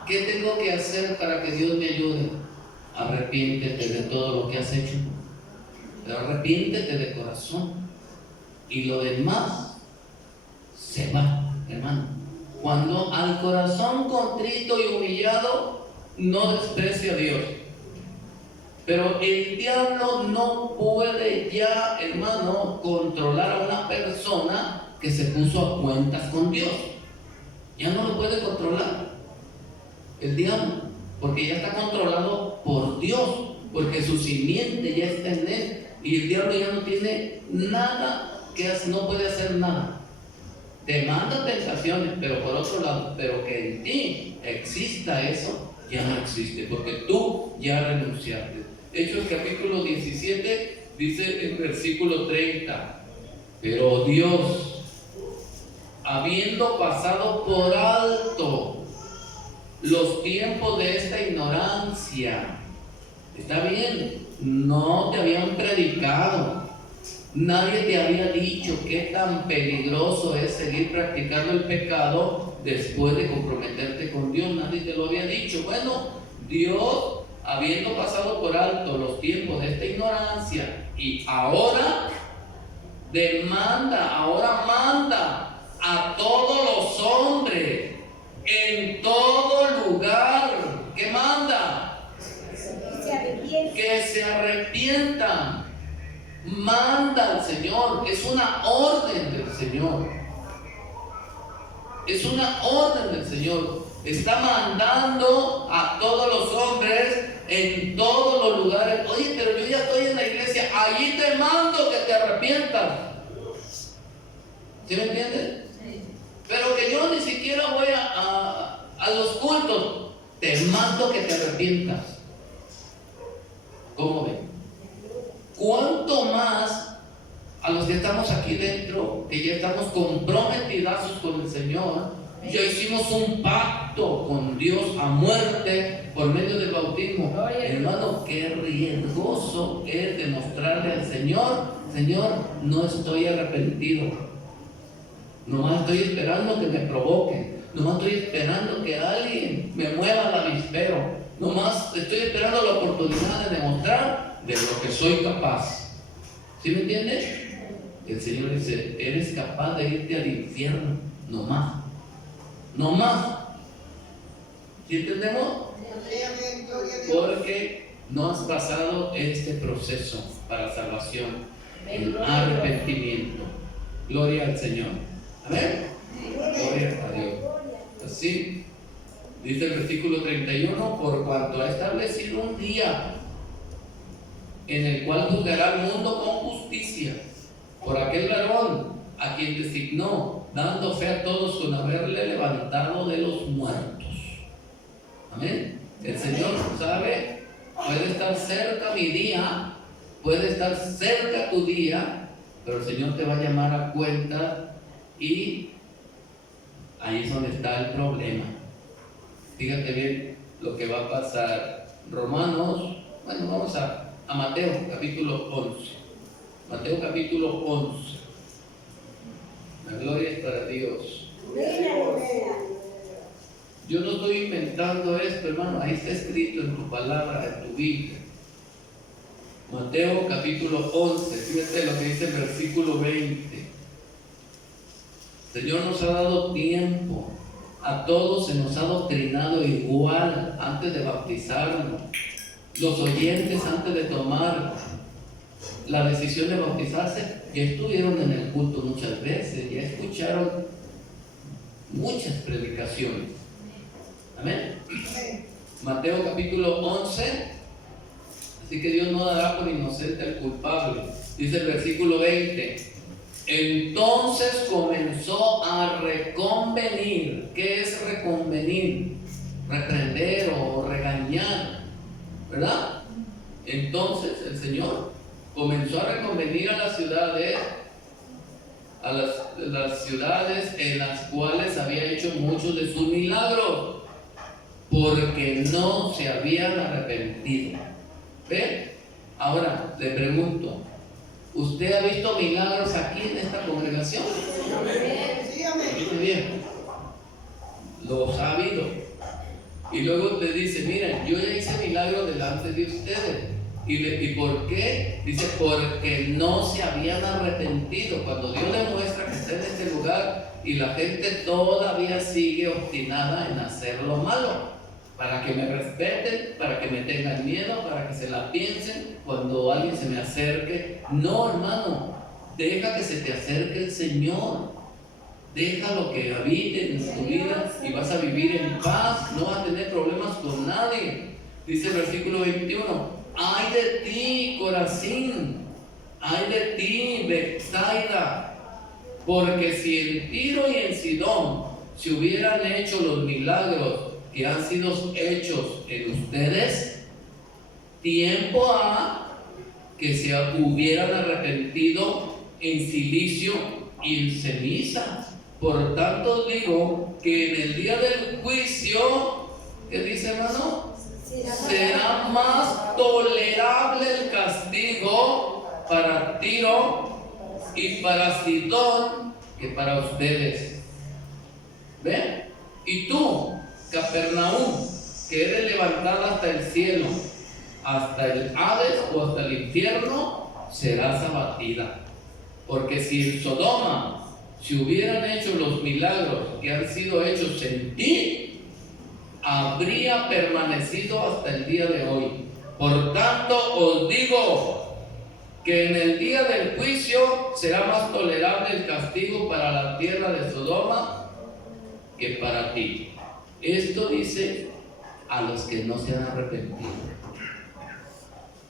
¿Qué tengo que hacer para que Dios me ayude? Arrepiéntete de todo lo que has hecho. Pero arrepiéntete de corazón. Y lo demás se va, hermano. Cuando al corazón contrito y humillado, no desprecia a Dios. Pero el diablo no puede ya, hermano, controlar a una persona que se puso a cuentas con Dios. Ya no lo puede controlar el diablo, porque ya está controlado por Dios, porque su simiente ya está en él, y el diablo ya no tiene nada que hacer, no puede hacer nada. Te manda tentaciones, pero por otro lado, pero que en ti exista eso, ya no existe, porque tú ya renunciaste. Hechos capítulo 17 dice en versículo 30: pero Dios, habiendo pasado por alto los tiempos de esta ignorancia. Está bien, no te habían predicado, nadie te había dicho qué tan peligroso es seguir practicando el pecado después de comprometerte con Dios, nadie te lo había dicho. Bueno, Dios, habiendo pasado por alto los tiempos de esta ignorancia, y ahora manda a todos los hombres en todo lugar. ¿Qué manda? Que se arrepientan. Manda al Señor, es una orden del Señor. Es una orden del Señor. Está mandando a todos los hombres en todos los lugares. Oye, pero yo ya estoy en la iglesia, allí te mando que te arrepientas. ¿Sí me entiendes? Sí. Pero que yo ni siquiera voy a los cultos, te mando que te arrepientas. ¿Cómo ven? ¿Cuánto más a los que estamos aquí dentro, que ya estamos comprometidazos con el Señor, ya hicimos un pacto con Dios a muerte por medio del bautismo? Hermano, qué riesgoso es demostrarle al Señor: Señor, no estoy arrepentido, nomás estoy esperando que me provoquen, nomás estoy esperando que alguien me mueva el avispero, nomás estoy esperando la oportunidad de demostrar de lo que soy capaz. ¿Sí me entiendes? El Señor dice: eres capaz de irte al infierno, nomás. ¿Sí entendemos? Porque no has pasado este proceso para salvación, el arrepentimiento. Gloria al Señor. Amén. Gloria a Dios. Así dice el versículo 31: por cuanto ha establecido un día en el cual juzgará al mundo con justicia por aquel varón a quien designó, dando fe a todos con haberle levantado de los muertos. Amén. El Señor sabe, puede estar cerca mi día, puede estar cerca tu día, pero el Señor te va a llamar a cuenta, y ahí es donde está el problema. Fíjate bien lo que va a pasar. Romanos, bueno, vamos a Mateo capítulo 11. Mateo capítulo 11. La gloria es para Dios. Yo no estoy inventando esto, hermano. Ahí está escrito en tu palabra, en tu Biblia. Mateo capítulo 11. Fíjate lo que dice el versículo 20. El Señor nos ha dado tiempo. A todos se nos ha doctrinado igual antes de bautizarnos. Los oyentes, antes de tomar la decisión de bautizarse, ya estuvieron en el culto muchas veces, ya escucharon muchas predicaciones. Amén. Mateo capítulo 11. Así que Dios no dará por inocente al culpable. Dice el versículo 20: entonces comenzó a reconvenir. ¿Qué es reconvenir? Reprender o regañar, ¿verdad? Entonces el Señor comenzó a reconvenir a las ciudades, las ciudades en las cuales había hecho muchos de sus milagros, porque no se habían arrepentido. ¿Ve? Ahora le pregunto: ¿usted ha visto milagros aquí en esta congregación? Dice bien, los ha habido. Y luego le dice: miren, yo ya hice milagros delante de ustedes. ¿Y por qué? Dice: porque no se habían arrepentido. Cuando Dios le muestra que está en este lugar y la gente todavía sigue obstinada en hacer lo malo, para que me respeten, para que me tengan miedo, para que se la piensen cuando alguien se me acerque. No, hermano, deja que se te acerque el Señor. Déjalo que habite en tu vida y vas a vivir en paz, no vas a tener problemas con nadie. Dice el versículo 21: ay de ti, Corazín, ay de ti, Betsaida, porque si en Tiro y en Sidón se hubieran hecho los milagros que han sido hechos en ustedes, tiempo ha que se hubieran arrepentido en silicio y en ceniza. Por tanto digo que en el día del juicio, ¿qué dice, hermano? Será más tolerable el castigo para Tiro y para Sidón que para ustedes. ¿Ven? Y tú, Capernaum, que eres levantada hasta el cielo, hasta el Hades o hasta el infierno, serás abatida. Porque si en Sodoma se hubieran hecho los milagros que han sido hechos en ti, habría permanecido hasta el día de hoy. Por tanto os digo que en el día del juicio será más tolerable el castigo para la tierra de Sodoma que para ti. Esto dice a los que no se han arrepentido.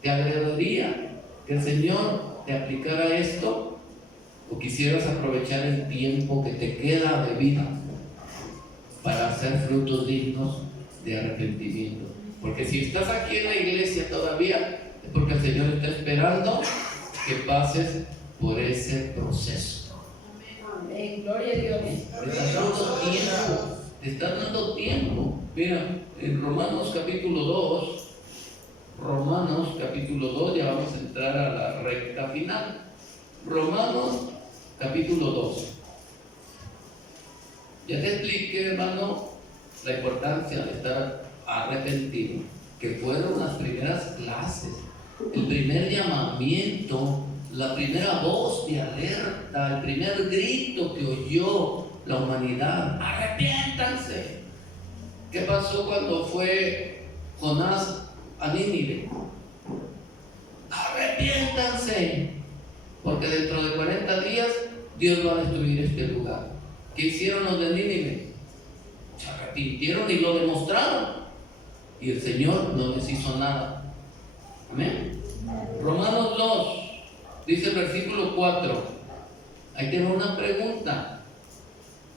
¿Te agradaría que el Señor te aplicara esto? ¿O quisieras aprovechar el tiempo que te queda de vida para hacer frutos dignos de arrepentimiento? Porque si estás aquí en la iglesia todavía, es porque el Señor está esperando que pases por ese proceso. Amén. Gloria a Dios. Te está dando tiempo. Te está dando tiempo. Mira, en Romanos capítulo 2, ya vamos a entrar a la recta final. Romanos capítulo 2. Ya te expliqué, hermano, la importancia de estar arrepentido, que fueron las primeras clases, el primer llamamiento, la primera voz de alerta, el primer grito que oyó la humanidad: arrepiéntanse. ¿Qué pasó cuando fue Jonás a Nínive? Arrepiéntanse, porque dentro de 40 días Dios va a destruir este lugar. ¿Qué hicieron los de Nínive? Se arrepintieron y lo demostraron, y el Señor no les hizo nada. Amén. Romanos 2 dice el versículo 4. Ahí tengo una pregunta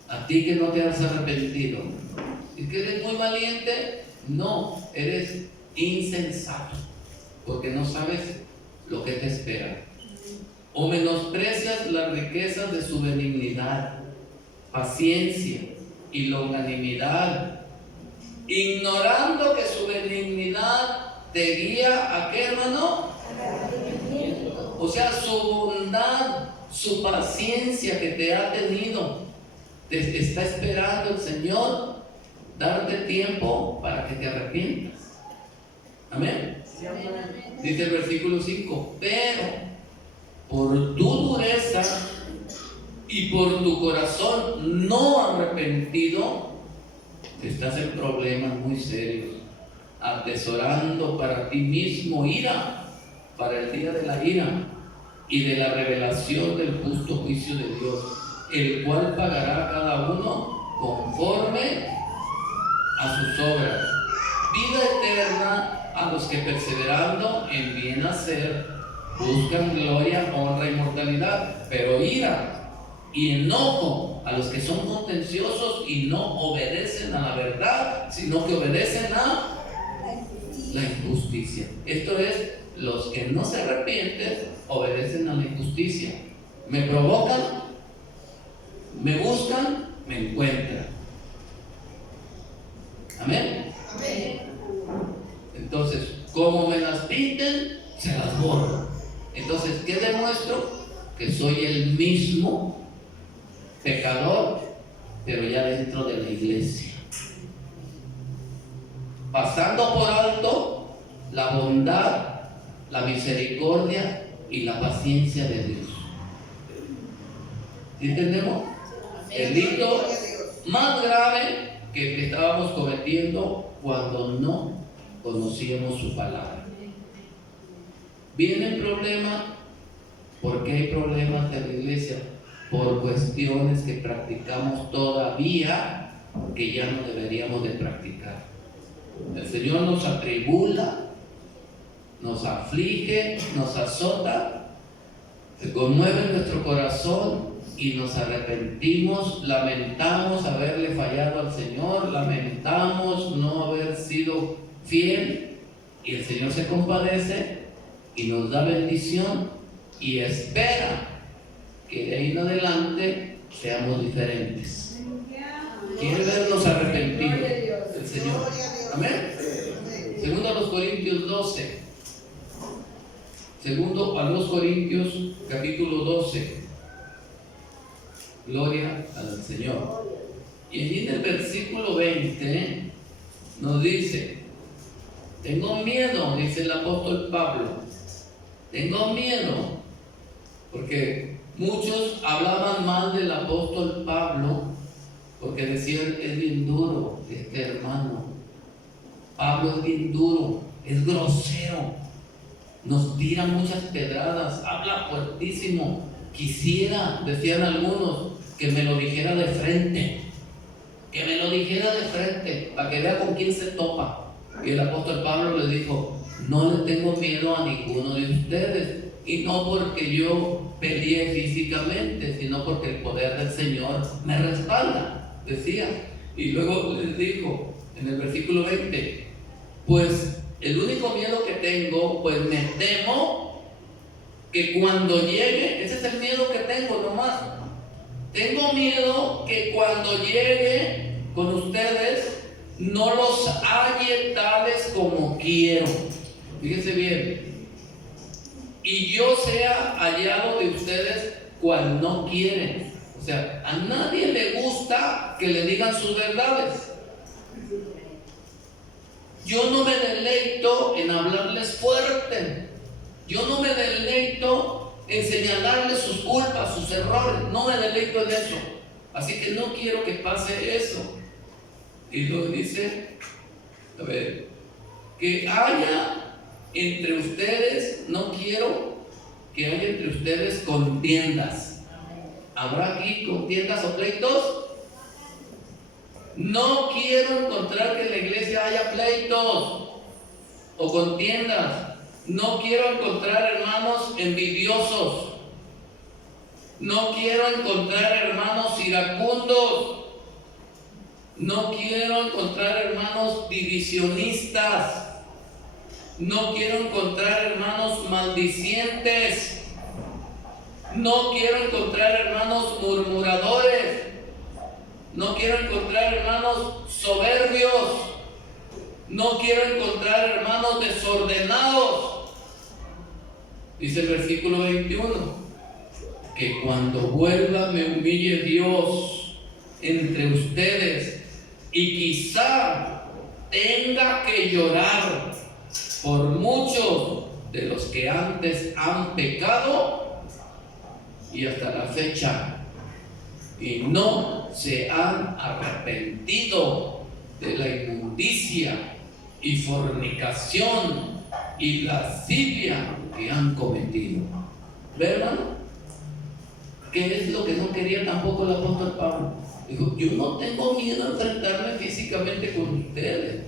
a ti que no te has arrepentido. ¿Es que eres muy valiente? No, eres insensato, porque no sabes lo que te espera. O menosprecias las riquezas de su benignidad, paciencia y longanimidad, ignorando que su benignidad te guía a qué, hermano? O sea, su bondad, su paciencia que te ha tenido, te está esperando el Señor darte tiempo para que te arrepientas. Amén. Dice el versículo 5: pero por tu dureza y por tu corazón no arrepentido, estás en problemas muy serios, atesorando para ti mismo ira para el día de la ira y de la revelación del justo juicio de Dios, el cual pagará a cada uno conforme a sus obras. Vida eterna a los que perseverando en bien hacer buscan gloria, honra y mortalidad, pero ira y enojo a los que son contenciosos y no obedecen a la verdad, sino que obedecen a la injusticia. Esto es, los que no se arrepienten obedecen a la injusticia. Me provocan, me buscan, me encuentran. Amén. Amén. Entonces, como me las pinten, se las borro. Entonces, ¿qué demuestro? Que soy el mismo pecador, pero ya dentro de la iglesia, pasando por alto la bondad, la misericordia y la paciencia de Dios. ¿Sí entendemos? El delito más grave que el que estábamos cometiendo cuando no conocíamos su palabra. Viene el problema. ¿Por qué hay problemas de la iglesia? Por cuestiones que practicamos todavía, que ya no deberíamos de practicar. El Señor nos atribula, nos aflige, nos azota, se conmueve nuestro corazón y nos arrepentimos, lamentamos haberle fallado al Señor, lamentamos no haber sido fiel, y el Señor se compadece y nos da bendición y espera que de ahí en adelante seamos diferentes. Quiere vernos arrepentidos el Señor. Amén. Segundo a los Corintios 12. Segundo a los Corintios capítulo 12. Gloria al Señor. Y allí en el versículo 20 nos dice: tengo miedo, dice el apóstol Pablo, tengo miedo, porque muchos hablaban mal del apóstol Pablo, porque decían: es bien duro este hermano, Pablo es bien duro, es grosero, nos tira muchas pedradas, habla fuertísimo. Quisiera, decían algunos, que me lo dijera de frente, que me lo dijera de frente, para que vea con quién se topa. Y el apóstol Pablo les dijo: no le tengo miedo a ninguno de ustedes, y no porque yo peleé físicamente, sino porque el poder del Señor me respalda, decía. Y luego les dijo en el versículo 20: pues el único miedo que tengo, pues me temo que cuando llegue, ese es el miedo que tengo nomás, tengo miedo que cuando llegue con ustedes no los halle tales como quiero. Fíjense bien. Y yo sea hallado de ustedes cual no quieren. O sea, a nadie le gusta que le digan sus verdades. Yo no me deleito en hablarles fuerte. Yo no me deleito en señalarles sus culpas, sus errores. No me deleito en eso. Así que no quiero que pase eso. Y luego dice, a ver, que haya entre ustedes, no quiero que haya entre ustedes contiendas. ¿Habrá aquí contiendas o pleitos? No quiero encontrar que en la iglesia haya pleitos o contiendas. No quiero encontrar hermanos envidiosos. No quiero encontrar hermanos iracundos. No quiero encontrar hermanos divisionistas. No quiero encontrar hermanos maldicientes. No quiero encontrar hermanos murmuradores. No quiero encontrar hermanos soberbios. No quiero encontrar hermanos desordenados. Dice el versículo 21, que cuando vuelva me humille Dios entre ustedes y quizá tenga que llorar por muchos de los que antes han pecado y hasta la fecha y no se han arrepentido de la inmundicia y fornicación y lascivia que han cometido. ¿Ve, hermano? ¿Qué es lo que no quería tampoco el apóstol Pablo? Dijo: yo no tengo miedo a enfrentarme físicamente con ustedes.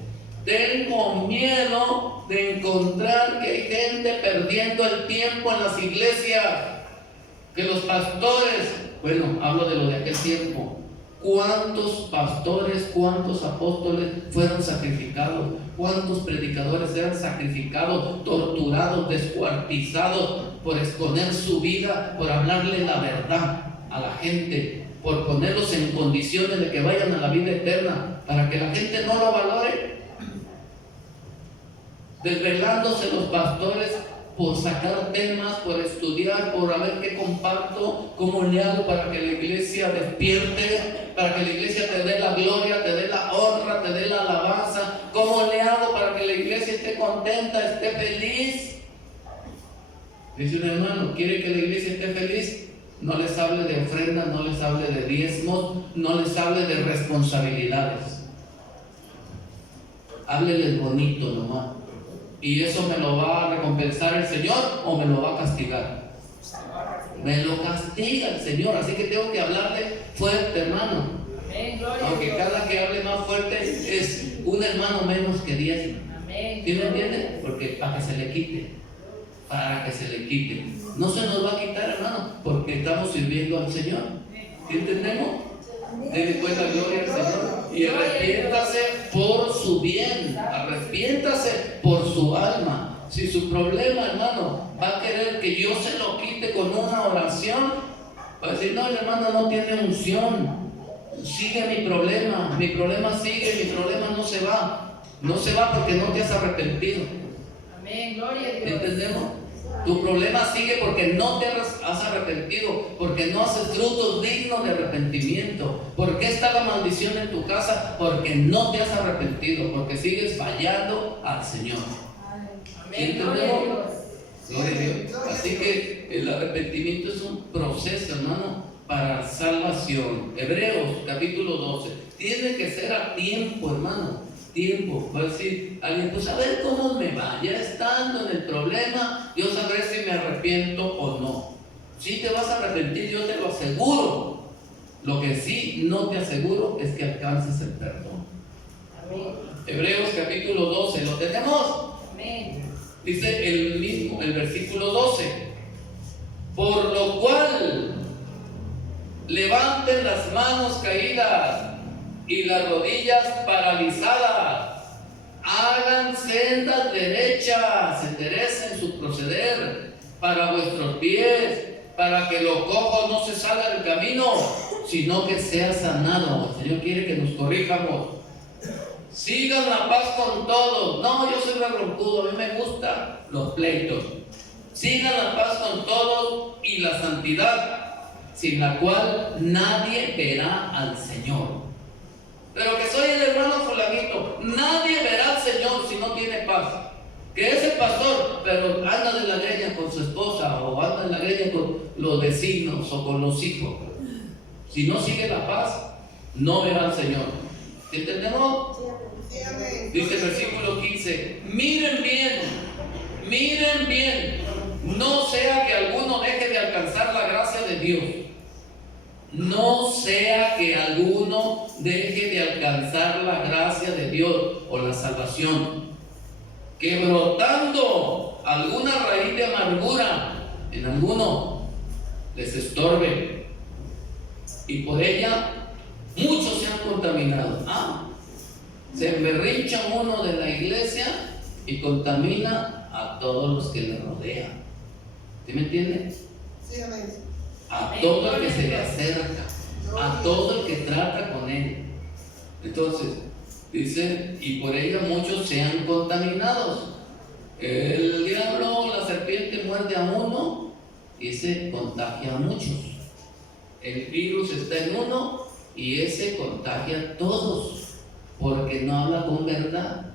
Tengo miedo de encontrar que hay gente perdiendo el tiempo en las iglesias, que los pastores, bueno, hablo de lo de aquel tiempo, ¿cuántos pastores, cuántos apóstoles fueron sacrificados? ¿Cuántos predicadores eran sacrificados, torturados, descuartizados por exponer su vida, por hablarle la verdad a la gente, por ponerlos en condiciones de que vayan a la vida eterna, para que la gente no lo valore? Desvelándose los pastores por sacar temas, por estudiar, por a ver qué comparto, cómo le hago para que la iglesia despierte, para que la iglesia te dé la gloria, te dé la honra, te dé la alabanza. ¿Cómo le hago para que la iglesia esté contenta, esté feliz? Dice un hermano: ¿quiere que la iglesia esté feliz? No les hable de ofrendas, no les hable de diezmos, no les hable de responsabilidades. Hábleles bonito nomás. ¿Y eso me lo va a recompensar el Señor o me lo va a castigar? Me lo castiga el Señor, así que tengo que hablarle fuerte, hermano. Aunque cada que hable más fuerte es un hermano menos que 10. ¿Sí me entiende? Porque para que se le quite. Para que se le quite. No se nos va a quitar, hermano, porque estamos sirviendo al Señor. ¿Sí entendemos? Dele pues la gloria al Señor. Y arrepiéntase por su bien. Arrepiéntase por su alma. Si su problema, hermano, va a querer que yo se lo quite con una oración, Va a decir, no, el hermano no tiene unción. Sigue mi problema sigue, mi problema no se va. No se va porque no te has arrepentido. Amén, gloria a Dios. ¿Entendemos? Tu problema sigue porque no te has arrepentido, porque no haces frutos dignos de arrepentimiento. ¿Por qué está la maldición en tu casa? Porque no te has arrepentido, porque sigues fallando al Señor. Amén, gloria a Dios. Gloria a Dios. Así que el arrepentimiento es un proceso, hermano, para salvación. Hebreos capítulo 12. Tiene que ser a tiempo, hermano. Tiempo. Va a decir alguien, pues a ver cómo me va. Ya estando en el problema, yo sabré si me arrepiento o no. Si te vas a arrepentir, yo te lo aseguro. Lo que sí no te aseguro es que alcances el perdón. Amén. Hebreos capítulo 12. ¿Lo tenemos? Amén. Dice el versículo 12. Por lo cual levanten las manos caídas y las rodillas paralizadas, hagan sendas derechas, enderecen su proceder para vuestros pies, para que lo cojo no se salga del camino, sino que sea sanado. El Señor quiere que nos corrijamos. Sigan la paz con todos. No, yo soy rebroncudo, a mí me gustan los pleitos. Sigan la paz con todos y la santidad, sin la cual nadie verá al Señor. Pero que soy el hermano fulanito, nadie verá al Señor si no tiene paz. Que es el pastor, pero anda de la greña con su esposa, o anda de la greña con los vecinos o con los hijos. Si no sigue la paz, no verá al Señor. ¿Entendemos? Dice el versículo 15, miren bien, no sea que alguno deje de alcanzar la gracia de Dios. No sea que alguno deje de alcanzar la gracia de Dios o la salvación, que brotando alguna raíz de amargura en alguno les estorbe, y por ella muchos se han contaminado. Se emberrincha uno de la iglesia y contamina a todos los que le rodean. ¿Sí me entiende? Sí, amén. A todo el que se le acerca, a todo el que trata con él. Entonces, dice, y por ella muchos sean contaminados. El diablo, la serpiente muerde a uno y ese contagia a muchos. El virus está en uno y ese contagia a todos, porque no habla con verdad.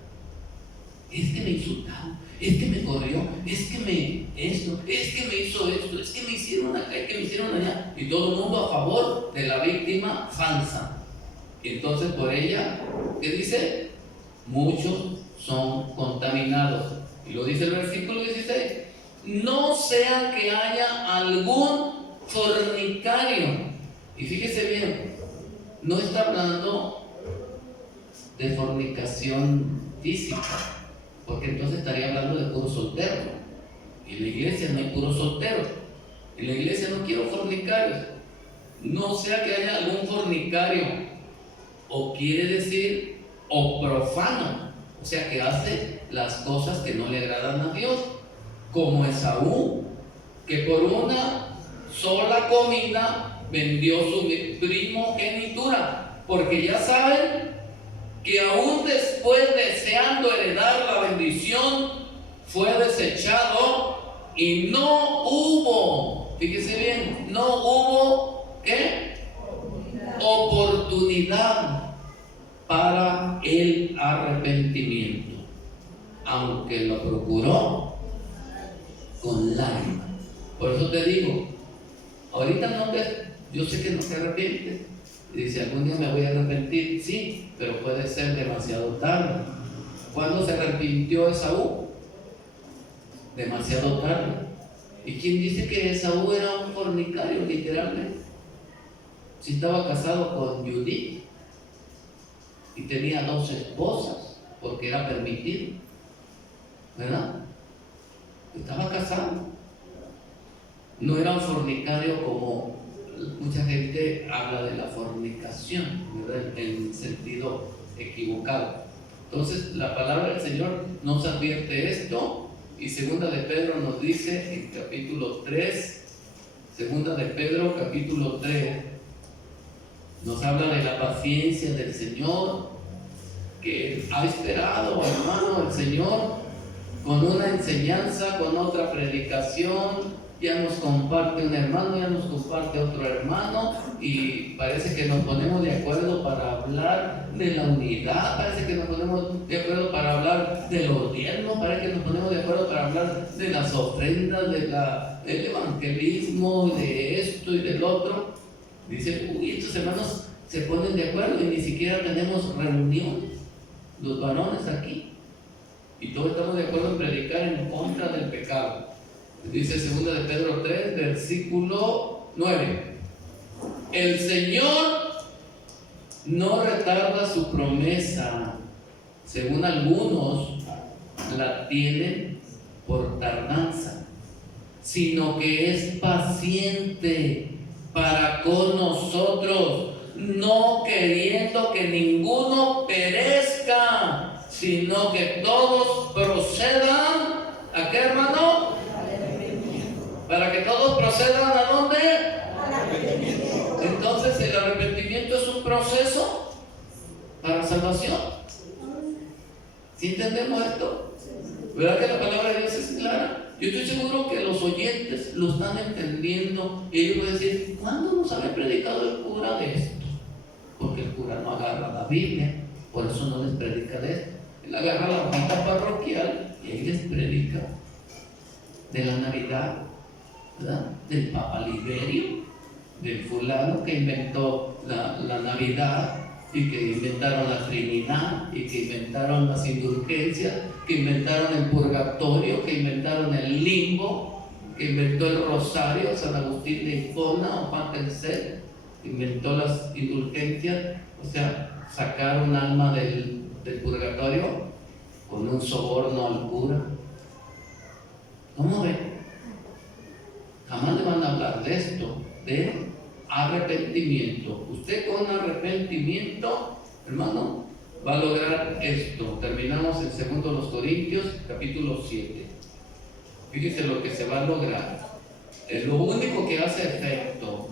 Es que me insultaron, es que me corrió, es que me hizo esto, es que me hicieron acá, es que me hicieron allá, y todo el mundo a favor de la víctima falsa. Y entonces por ella, ¿qué dice? Muchos son contaminados. Y lo dice el versículo 16, no sea que haya algún fornicario. Y fíjese bien, no está hablando de fornicación física, porque entonces estaría hablando de puro soltero. Y en la iglesia no hay puro soltero. En la iglesia no quiero fornicarios. No sea que haya algún fornicario, o quiere decir, o profano, o sea que hace las cosas que no le agradan a Dios, como Esaú, que por una sola comida vendió su primogenitura, porque ya saben que aún después deseando heredar la bendición, fue desechado y no hubo, fíjese bien, no hubo, ¿qué? Oportunidad para el arrepentimiento, aunque lo procuró con lágrimas. Por eso te digo, ahorita yo sé que no te arrepientes. Y dice, algún día me voy a arrepentir, sí, pero puede ser demasiado tarde. ¿Cuándo se arrepintió Esaú? Demasiado tarde. ¿Y quién dice que Esaú era un fornicario, literalmente? Si estaba casado con Judith y tenía 2 esposas, porque era permitido, ¿verdad? Estaba casado. No era un fornicario como mucha gente habla de la fornicación, ¿verdad? En sentido equivocado. Entonces la palabra del Señor nos advierte esto, y segunda de Pedro nos dice en capítulo 3, Segunda de Pedro, capítulo 3, nos habla de la paciencia del Señor, que ha esperado, hermano, el Señor, con una enseñanza, con otra predicación. Ya nos comparte un hermano, ya nos comparte otro hermano, y parece que nos ponemos de acuerdo para hablar de la unidad, parece que nos ponemos de acuerdo para hablar de los diezmos, parece que nos ponemos de acuerdo para hablar de las ofrendas, del evangelismo, de esto y del otro. Dice, uy, estos hermanos se ponen de acuerdo y ni siquiera tenemos reuniones, los varones aquí, y todos estamos de acuerdo en predicar en contra del pecado. Dice 2 de Pedro 3, versículo 9. El Señor no retarda su promesa, según algunos la tienen por tardanza, sino que es paciente para con nosotros, no queriendo que ninguno perezca, sino que todos procedan. ¿A qué, hermano? Para que todos procedan ¿a dónde? Entonces el arrepentimiento es un proceso para salvación. ¿Sí entendemos esto? ¿Verdad que la palabra de Dios es clara? Yo estoy seguro que los oyentes lo están entendiendo, y ellos van a decir, ¿cuándo nos había predicado el cura de esto? Porque el cura no agarra la Biblia, por eso no les predica de esto. Él agarra la hojita parroquial y ahí les predica de la Navidad, ¿verdad? Del Papa Liberio, del fulano que inventó la Navidad, y que inventaron la Trinidad, y que inventaron las indulgencias, que inventaron el purgatorio, que inventaron el limbo, que inventó el rosario, San Agustín de Hipona o Juan III, inventó las indulgencias, o sea, sacar un alma del purgatorio con un soborno al cura. ¿Cómo ven? Jamás le van a hablar de esto, de arrepentimiento. Usted con arrepentimiento, hermano, va a lograr esto. Terminamos en 2 Corintios, capítulo 7. Fíjese lo que se va a lograr. Lo único que hace efecto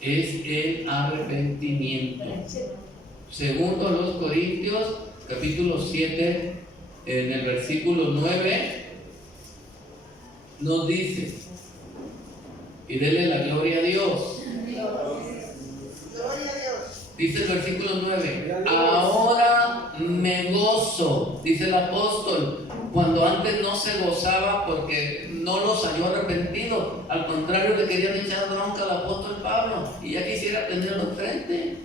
es el arrepentimiento. 2 Corintios, capítulo 7, en el versículo 9, nos dice, y dele la gloria a Dios. Dice el versículo 9, ahora me gozo, dice el apóstol, cuando antes no se gozaba porque no los halló arrepentidos. Al contrario, le querían echar bronca al apóstol Pablo, y ya quisiera tenerlo enfrente,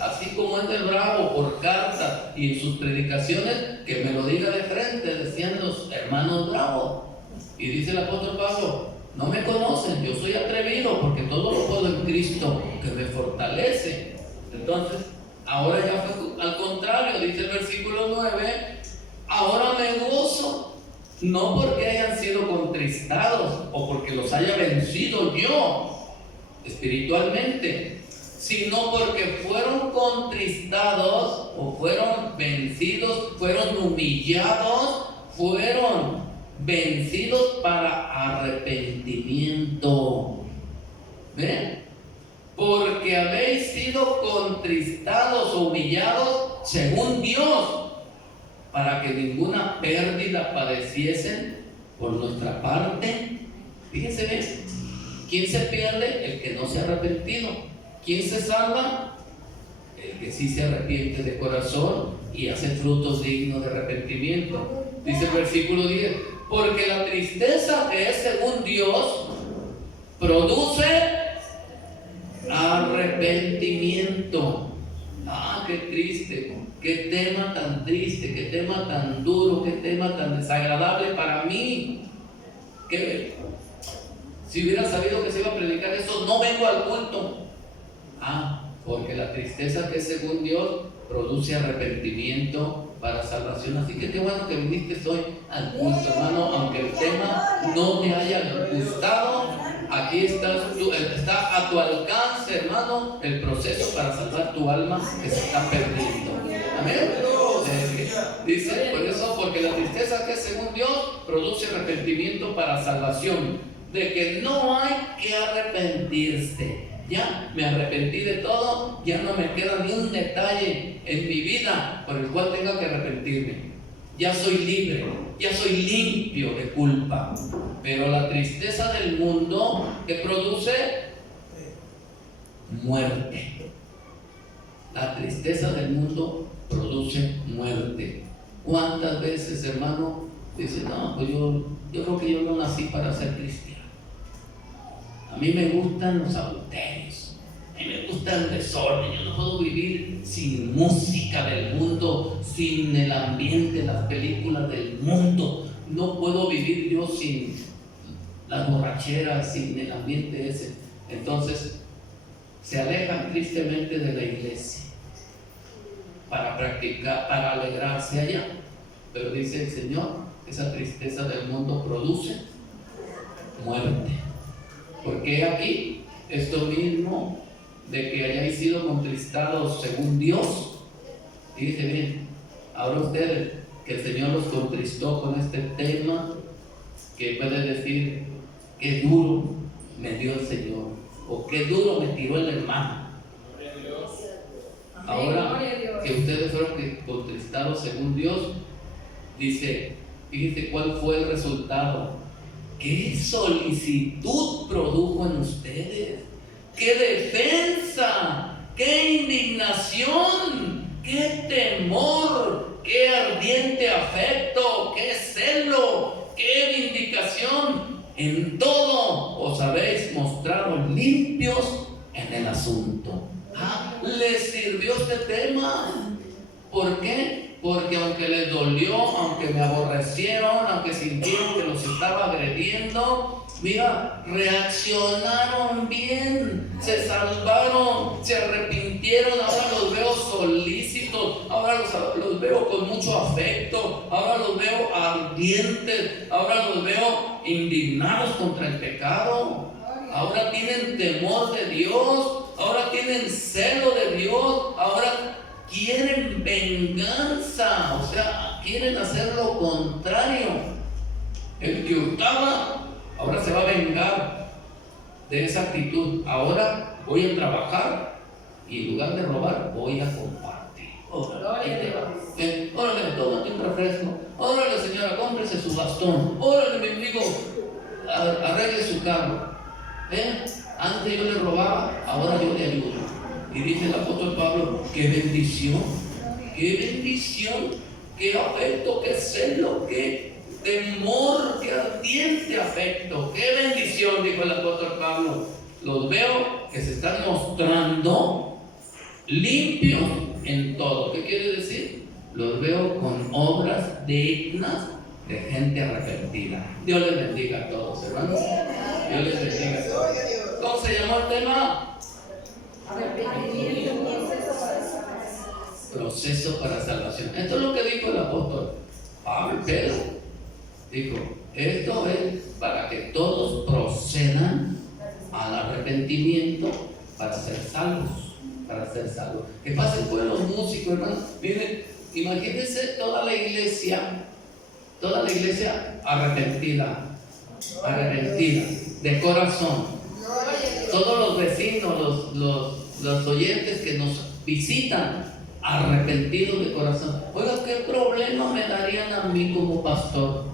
así como es de bravo por carta y en sus predicaciones, que me lo diga de frente, decían los hermanos bravos. Y dice el apóstol Pablo, no me conocen, yo soy atrevido porque todo lo puedo en Cristo que me fortalece. Entonces, ahora ya fue al contrario, dice el versículo 9, ahora me gozo, no porque hayan sido contristados o porque los haya vencido yo espiritualmente, sino porque fueron contristados o fueron vencidos, fueron humillados, fueron vencidos para arrepentimiento. ¿Ven? Porque habéis sido contristados o humillados según Dios, para que ninguna pérdida padeciesen por nuestra parte. Fíjense bien, ¿quién se pierde? El que no se ha arrepentido. ¿Quién se salva? El que sí se arrepiente de corazón y hace frutos dignos de arrepentimiento. Dice el versículo 10, porque la tristeza que es según Dios produce arrepentimiento. Ah, qué triste, qué tema tan triste, qué tema tan duro, qué tema tan desagradable para mí. Si hubiera sabido que se iba a predicar eso, no vengo al culto. Ah, porque la tristeza que es según Dios produce arrepentimiento para salvación. Así que qué bueno que viniste hoy al culto, hermano, aunque el tema no te haya gustado. Aquí está a tu alcance, hermano, el proceso para salvar tu alma que se está perdiendo. Amén. Dice, por eso, porque la tristeza que es según Dios produce arrepentimiento para salvación, de que no hay que arrepentirse. Ya me arrepentí de todo, ya no me queda ni un detalle en mi vida por el cual tenga que arrepentirme. Ya soy libre, ya soy limpio de culpa. Pero la tristeza del mundo que produce muerte. La tristeza del mundo produce muerte. ¿Cuántas veces, hermano, dice, no, pues yo creo que yo no nací para ser cristiano? A mí me gustan los adulterios, a mí me gusta el desorden. Yo no puedo vivir sin música del mundo, sin el ambiente, las películas del mundo. No puedo vivir yo sin las borracheras, sin el ambiente ese. Entonces se alejan tristemente de la iglesia para practicar, para alegrarse allá. Pero dice el Señor, esa tristeza del mundo produce muerte. Porque aquí esto mismo de que hayáis sido contristados según Dios. Y dice bien, ahora ustedes que el Señor los contristó con este tema, que puede decir qué duro me dio el Señor, o qué duro me tiró el hermano. Ahora que ustedes fueron contristados según Dios, dice, fíjense cuál fue el resultado. ¿Qué solicitud produjo en ustedes? ¡Qué defensa! ¡Qué indignación! ¡Qué temor! ¡Qué ardiente afecto! ¡Qué celo! ¡Qué vindicación! En todo os habéis mostrado limpios en el asunto. ¿Les sirvió este tema? ¿Por qué? Porque aunque les dolió, aunque me aborrecieron, aunque sintieron que los estaba agrediendo, mira, reaccionaron bien, se salvaron, se arrepintieron. Ahora los veo solícitos, ahora los veo con mucho afecto, ahora los veo ardientes, ahora los veo indignados contra el pecado. Ahora tienen temor de Dios, ahora tienen celo de Dios, ahora quieren venganza, o sea, quieren hacer lo contrario. El que hurtaba, ahora se va a vengar de esa actitud. Ahora voy a trabajar y en lugar de robar, voy a compartir. Órale, tómate un refresco. Órale, señora, cómprese su bastón. Órale, mi amigo, arregle su carro. Antes yo le robaba, ahora yo le ayudo. Y dice el apóstol Pablo, qué bendición, qué afecto, qué celo, qué temor, qué ardiente afecto, qué bendición, dijo el apóstol Pablo. Los veo que se están mostrando limpios en todo. ¿Qué quiere decir? Los veo con obras dignas de gente arrepentida. Dios les bendiga a todos, hermanos. Dios les bendiga a todos. ¿Cómo se llamó el tema? Proceso para salvación. Esto es lo que dijo el apóstol Pablo. Pedro dijo, esto es para que todos procedan al arrepentimiento para ser salvos, ¿Qué pasa con los músicos, hermano? Miren, imagínense toda la iglesia arrepentida de corazón. Todos los vecinos, los oyentes que nos visitan arrepentidos de corazón. Oiga, ¿qué problema me darían a mí como pastor?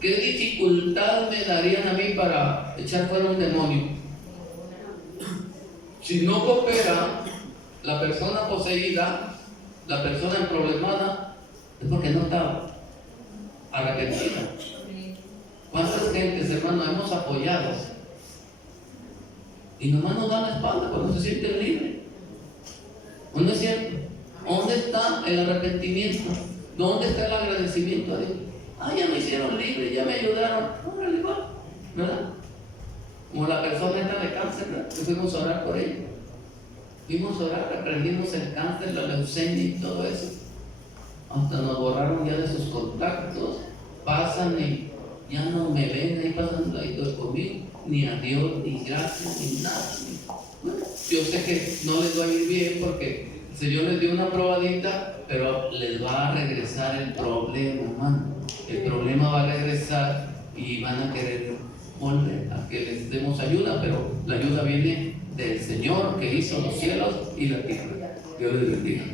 ¿Qué dificultad me darían a mí para echar fuera un demonio? Si no coopera la persona poseída, la persona problemada, es porque no está arrepentida. ¿Cuántas gentes, hermano, hemos apoyado? Y nomás nos dan la espalda cuando se sienten libres. ¿Dónde es cierto? ¿Dónde está el arrepentimiento? ¿Dónde está el agradecimiento a Dios? Ya me hicieron libre, ya me ayudaron. Órale, igual, ¿verdad? Como la persona esta de cáncer, ¿verdad? Que fuimos a orar por ella. Fuimos a orar, aprendimos el cáncer, la leucemia y todo eso. Hasta nos borraron ya de sus contactos. Pasan y ya no me ven ahí pasando ahí conmigo. Ni a Dios, ni gracias, ni nada. Bueno, yo sé que no les va a ir bien porque el Señor les dio una probadita, pero les va a regresar el problema, hermano. El problema va a regresar y van a querer molde a que les demos ayuda, pero la ayuda viene del Señor que hizo los cielos y la tierra. Dios les bendiga.